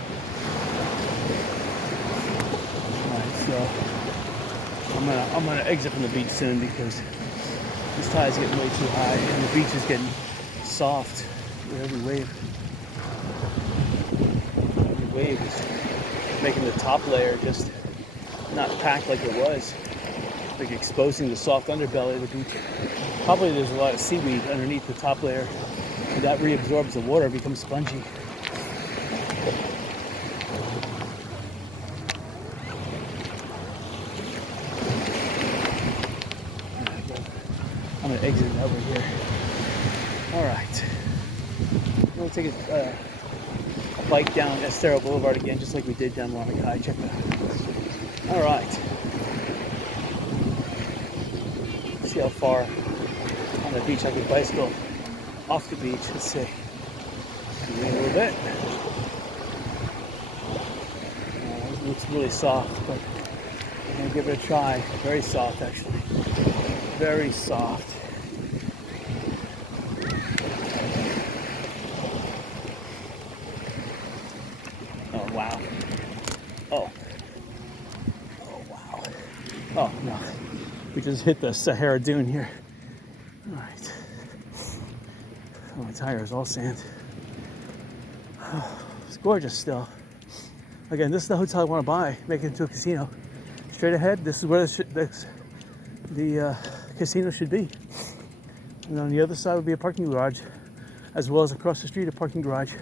Alright, so I'm gonna exit from the beach soon because this tide is getting way too high and the beach is getting soft with every wave. Every wave is making the top layer just not packed like it was, like exposing the soft underbelly of the beach. Probably there's a lot of seaweed underneath the top layer, and that reabsorbs the water, becomes spongy. I'm gonna exit over here. All right, I'm gonna take a bike down Estero Boulevard again, just like we did down Longing High. Check that out. All right. See how far on the beach I can bicycle off the beach. Let's see. Give me a little bit. It looks really soft, but I'm gonna give it a try. Very soft, actually. Very soft. Oh wow. Oh. Oh wow. Oh no. We just hit the Sahara Dune here. All right. Oh, my tire is all sand. Oh, it's gorgeous still. Again, this is the hotel I want to buy, make it into a casino. Straight ahead, this is where the casino should be. And on the other side would be a parking garage, as well as across the street a parking garage.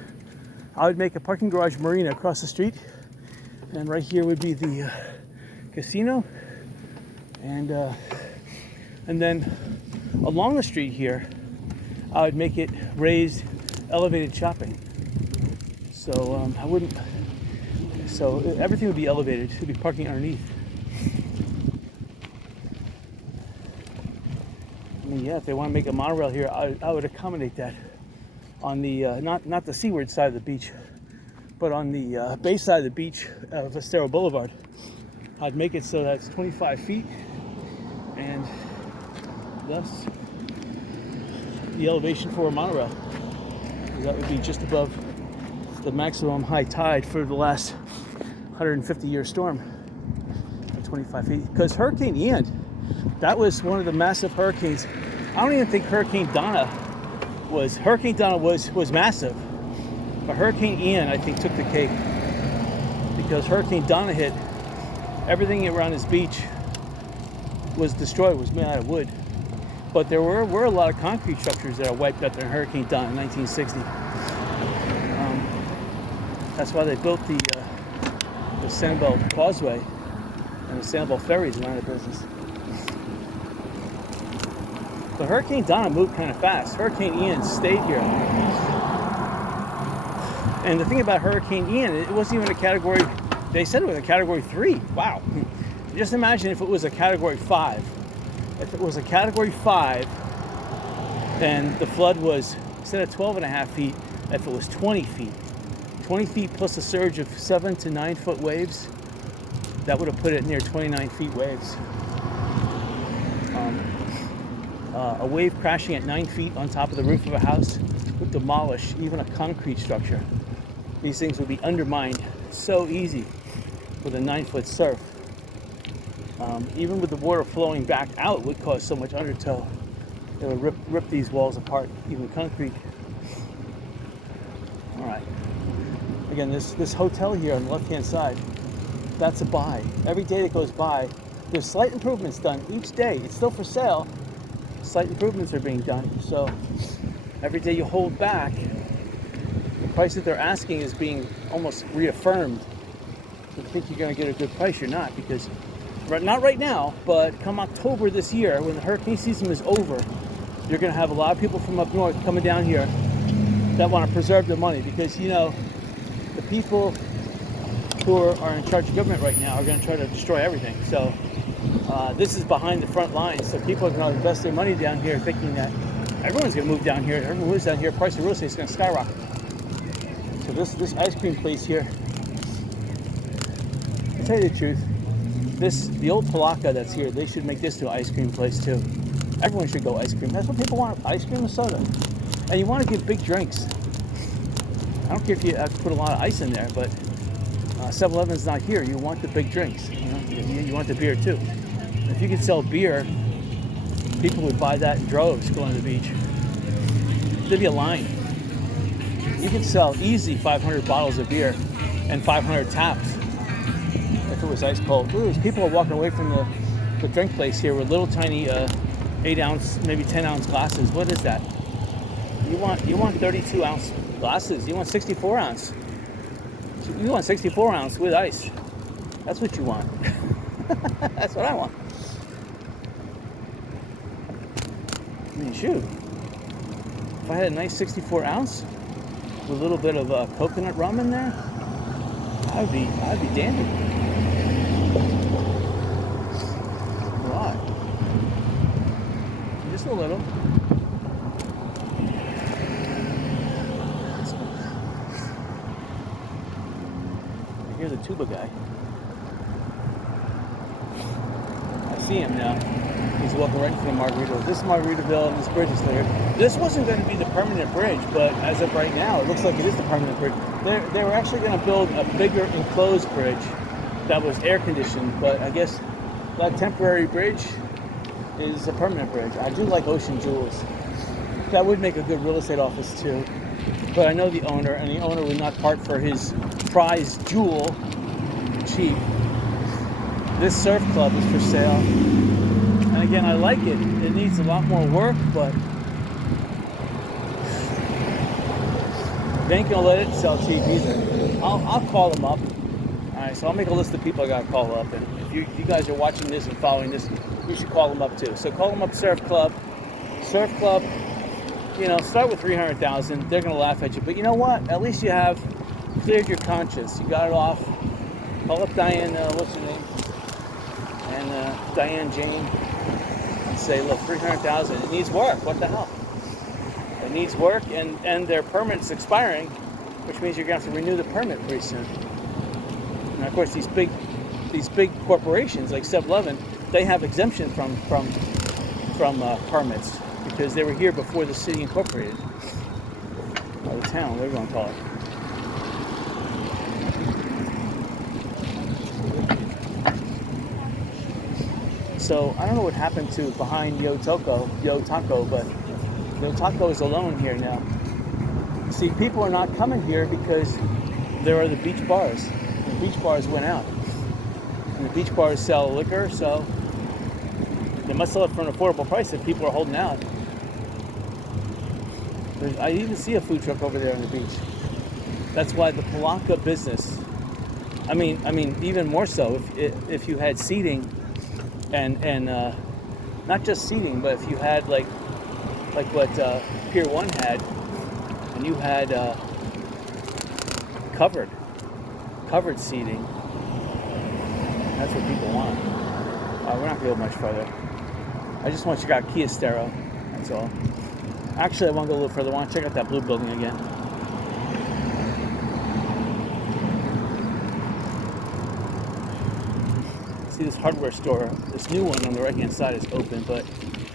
I would make a parking garage marina across the street, and right here would be the casino. And then along the street here, I would make it raised, elevated shopping. So so everything would be elevated. It would be parking underneath. And yeah, if they want to make a monorail here, I would accommodate that on the not the seaward side of the beach, but on the bay side of the beach of Estero Boulevard. I'd make it so that it's 25 feet, and thus the elevation for a monorail. That would be just above the maximum high tide for the last 150-year storm at 25 feet. Because Hurricane Ian, that was one of the massive hurricanes. I don't even think Hurricane Donna was massive, but Hurricane Ian, I think, took the cake, because Hurricane Donna hit, everything around this beach was destroyed, was made out of wood. But there were a lot of concrete structures that are wiped out during Hurricane Donna in 1960. That's why they built the Sanibel Causeway and the Sanibel ferries around the business. But Hurricane Donna moved kind of fast. Hurricane Ian stayed here. And the thing about Hurricane Ian, it wasn't even a category, they said it was a category 3. Wow. Just imagine if it was a category 5. If it was a category 5, and the flood was, instead of 12.5 feet, if it was 20 feet. 20 feet plus a surge of 7 to 9 foot waves, that would have put it near 29 feet waves. A wave crashing at 9 feet on top of the roof of a house would demolish even a concrete structure. These things would be undermined so easy with a 9-foot surf. Even with the water flowing back out, it would cause so much undertow. It would rip these walls apart, even concrete. All right. Again, this hotel here on the left-hand side, that's a buy. Every day that goes by, there's slight improvements done each day. It's still for sale. Slight improvements are being done. So every day you hold back, the price that they're asking is being almost reaffirmed. You think you're going to get a good price, you're not, because not right now, but come October this year, when the hurricane season is over, you're going to have a lot of people from up north coming down here that want to preserve their money, because, you know, the people who are in charge of government right now are going to try to destroy everything. So this is behind the front lines, so people are going to invest their money down here thinking that everyone's going to move down here. Everyone moves down here, price of real estate is going to skyrocket. So this ice cream place here, to tell you the truth, the old Palaka that's here, they should make this to an ice cream place too. Everyone should go ice cream. That's what people want, ice cream and soda. And you want to give big drinks. I don't care if you have to put a lot of ice in there, but 7-Eleven's not here. You want the big drinks. You know? You want the beer too. If you could sell beer, people would buy that in droves going to the beach. There'd be a line. You could sell easy 500 bottles of beer and 500 taps if it was ice cold. Ooh, people are walking away from the drink place here with little tiny 8-ounce, maybe 10-ounce glasses. What is that? You want 32-ounce glasses. You want 64-ounce. You want 64-ounce with ice. That's what you want. That's what I want. I mean, shoot. If I had a nice 64-ounce with a little bit of coconut rum in there, I'd be dandy. A lot. Just a little. Here's a tuba guy. I see him now. He's walking right in front of Margaritaville. This is Margaritaville, and this bridge is there. This wasn't going to be the permanent bridge, but as of right now, it looks like it is the permanent bridge. They were actually going to build a bigger enclosed bridge that was air conditioned, but I guess that temporary bridge is a permanent bridge. I do like Ocean Jewels. That would make a good real estate office too. But I know the owner, and the owner would not part for his prized jewel cheap. This surf club is for sale. And again, I like it. It needs a lot more work, but they ain't gonna let it sell cheap either. I'll call them up. Alright, so I'll make a list of people I gotta call up. And if you guys are watching this and following this, you should call them up too. So call them up, Surf Club. Surf Club, you know, start with 300,000. They're gonna laugh at you, but you know what? At least you have cleared your conscience. You got it off. Call up Diane, what's her name? And Diane Jane. and say, look, 300,000, it needs work. What the hell? It needs work, and their permit's expiring, which means you're going to have to renew the permit pretty soon. And of course, these big corporations like 7-Eleven, they have exemption from permits because they were here before the city incorporated, or the town, whatever you want to call it. So I don't know what happened to behind Yo Taco, but Yo Taco is alone here now. See, people are not coming here because there are the beach bars. The beach bars went out. And the beach bars sell liquor, so they must sell it for an affordable price if people are holding out. I even see a food truck over there on the beach. That's why the Palaka business, I mean, even more so, if you had seating and not just seating, but if you had like what Pier 1 had, and you had covered seating, that's what people want. We're not going to go much further. I just want to check out Kia Stero, that's all. Actually, I want to go a little further. I want to check out that blue building again. See, this hardware store, this new one on the right-hand side is open, but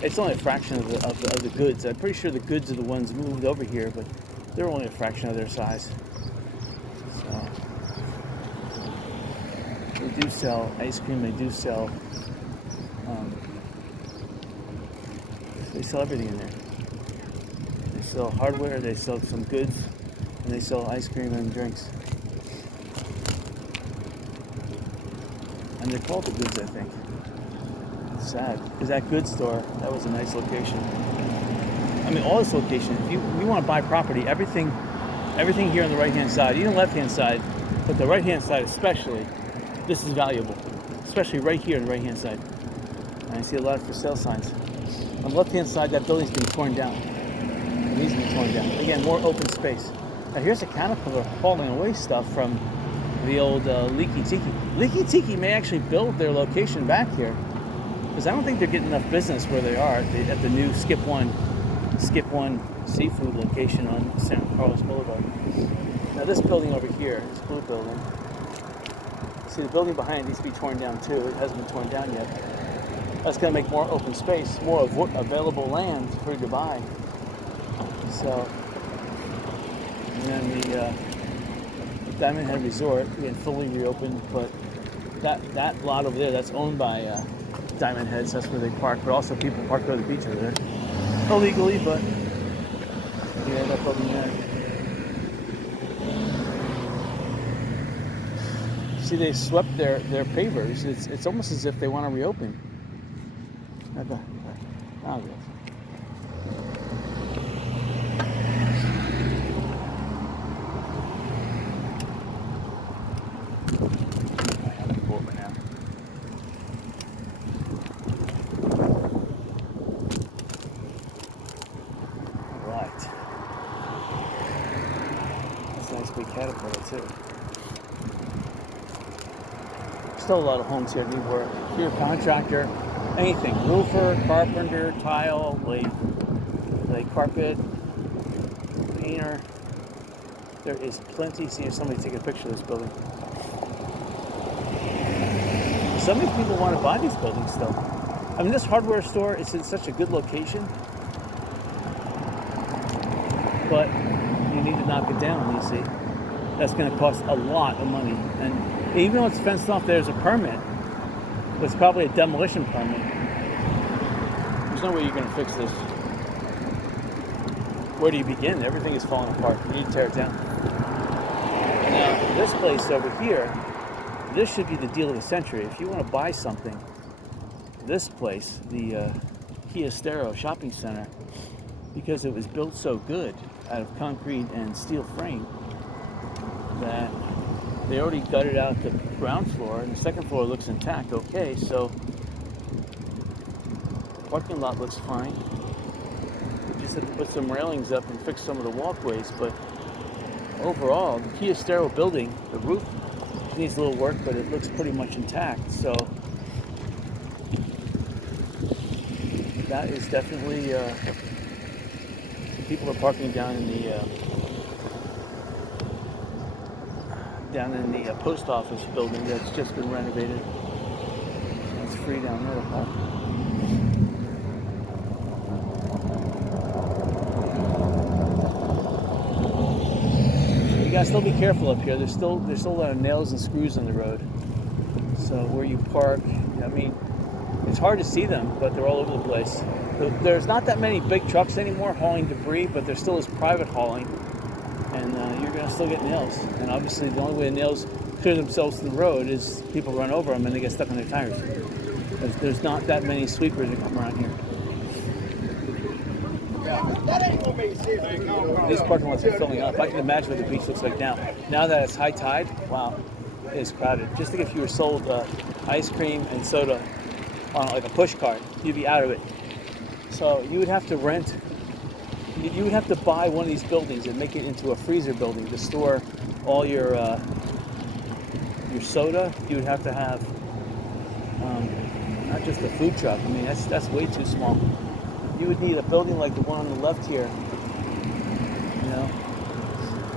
it's only a fraction of the goods. I'm pretty sure the goods are the ones moved over here, but they're only a fraction of their size. So they do sell ice cream. They do sell. They sell everything in there. They sell hardware. They sell some goods, and they sell ice cream and drinks. And they're called the goods, I think. It's sad, because that goods store, that was a nice location. I mean, all this location, if you want to buy property, everything here on the right-hand side, even left-hand side, but the right-hand side especially, this is valuable. Especially right here on the right-hand side. And I see a lot of for sale signs. On the left-hand side, that building's been torn down. It needs to be torn down. Again, more open space. Now here's a Caterpillar hauling away stuff from the old Leaky Tiki. Leaky Tiki may actually build their location back here, because I don't think they're getting enough business where they are at the new Skip One seafood location on San Carlos Boulevard. Now this building over here, this blue building, see the building behind it needs to be torn down too. It hasn't been torn down yet. That's going to make more open space, more available land for you to buy. So, and then the Diamond Head Resort, again, fully reopened, but that lot over there, that's owned by Diamond Heads. That's where they park, but also people park by the beach over there. Illegally, but yeah, that building there. See, they swept their pavers. It's almost as if they want to reopen. Oh, yes. Caterpillar too. Still a lot of homes here need work. If you're a contractor, anything, roofer, carpenter, tile, lay carpet, painter, there is plenty. See if somebody take a picture of this building. Some of these people want to buy these buildings still. I mean, this hardware store is in such a good location, but you need to knock it down, you see. That's going to cost a lot of money. And even though it's fenced off, there's a permit. It's probably a demolition permit. There's no way you're going to fix this. Where do you begin? Everything is falling apart. You need to tear it down. Now, this place over here, this should be the deal of the century. If you want to buy something, this place, the Kia Stero shopping center, because it was built so good out of concrete and steel frame, that they already gutted out the ground floor, and the second floor looks intact. Okay, so the parking lot looks fine. We just had to put some railings up and fix some of the walkways, but overall, the Kia Stero building, the roof needs a little work, but it looks pretty much intact. So that is definitely people are parking down in the post office building that's just been renovated. It's free down there to park. You gotta still be careful up here. There's still a lot of nails and screws in the road. So where you park, I mean, it's hard to see them, but they're all over the place. There's not that many big trucks anymore hauling debris, but there still is private hauling, and you're gonna still get nails. And obviously, the only way the nails clear themselves to the road is people run over them and they get stuck in their tires. There's not that many sweepers that come around here. These parking lots are filling up. I can imagine what the beach looks like now. Now that it's high tide, wow, it is crowded. Just think if you were sold ice cream and soda on like a push cart, you'd be out of it. So you would have to rent, you would have to buy one of these buildings and make it into a freezer building to store all your soda. You would have to have not just a food truck. I mean, that's way too small. You would need a building like the one on the left here. You know,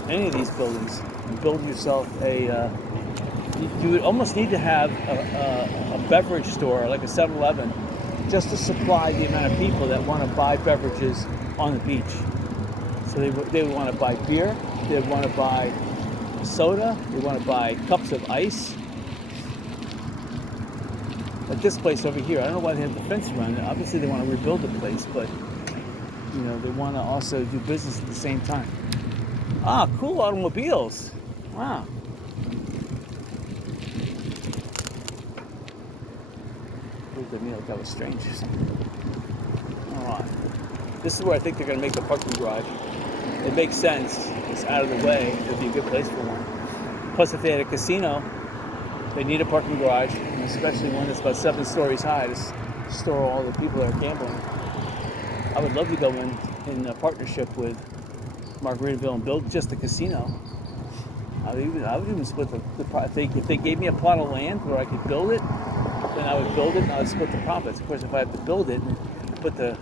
any of these buildings. And build yourself a. You would almost need to have a beverage store like a 7-Eleven just to supply the amount of people that want to buy beverages on the beach. So they would want to buy beer, they would want to buy soda, they want to buy cups of ice. At this place over here, I don't know why they have the fence around it. Obviously they want to rebuild the place, but you know, they want to also do business at the same time. Ah, cool automobiles. Wow. Looked at me like that was strange or something. Alright. This is where I think they're going to make the parking garage. It makes sense. It's out of the way. It'd be a good place for one. Plus, if they had a casino, they need a parking garage, and especially one that's about 7 stories high to store all the people that are gambling. I would love to go in a partnership with Margaritaville and build just a casino. I would even split if they gave me a plot of land where I could build it, then I would build it and I would split the profits. Of course, if I have to build it and put the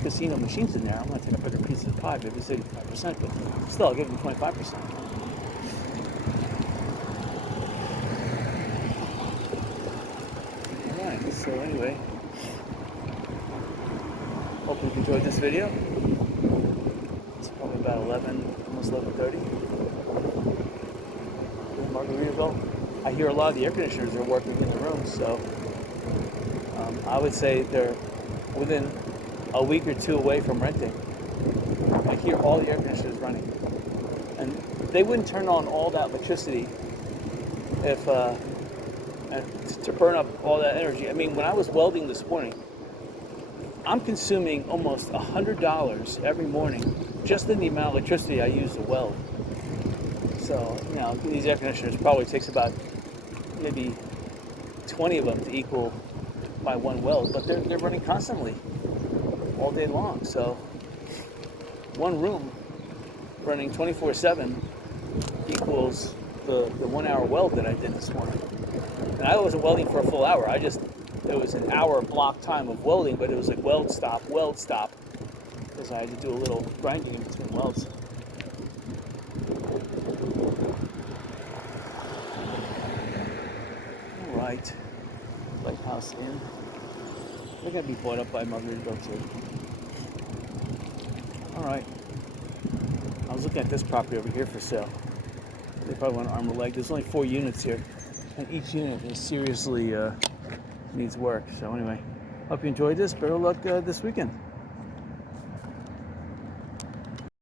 casino machines in there, I'm going to take a bigger piece of the pie, maybe 35%, but still, I'll give them 25%. Alright, so anyway, hope you've enjoyed this video. It's probably about 11, almost 11:30 in Margaritaville. I hear a lot of the air conditioners are working in the rooms, so I would say they're within a week or two away from renting. I hear all the air conditioners running, and they wouldn't turn on all that electricity if to burn up all that energy. I mean, when I was welding this morning, I'm consuming almost $100 every morning just in the amount of electricity I use to weld. So, you know, these air conditioners probably takes about maybe 20 of them to equal my one weld, but they're running constantly all day long. So one room running 24/7 equals the 1 hour weld that I did this morning. And I wasn't welding for a full hour. It was an hour block time of welding, but it was like weld stop, because I had to do a little grinding in between welds. Alright, Lighthouse Inn. They're going to be bought up by Margaritaville too. Alright, I was looking at this property over here for sale. They probably want to arm a leg. There's only 4 units here, and each unit is seriously needs work. So anyway, hope you enjoyed this. Better luck this weekend.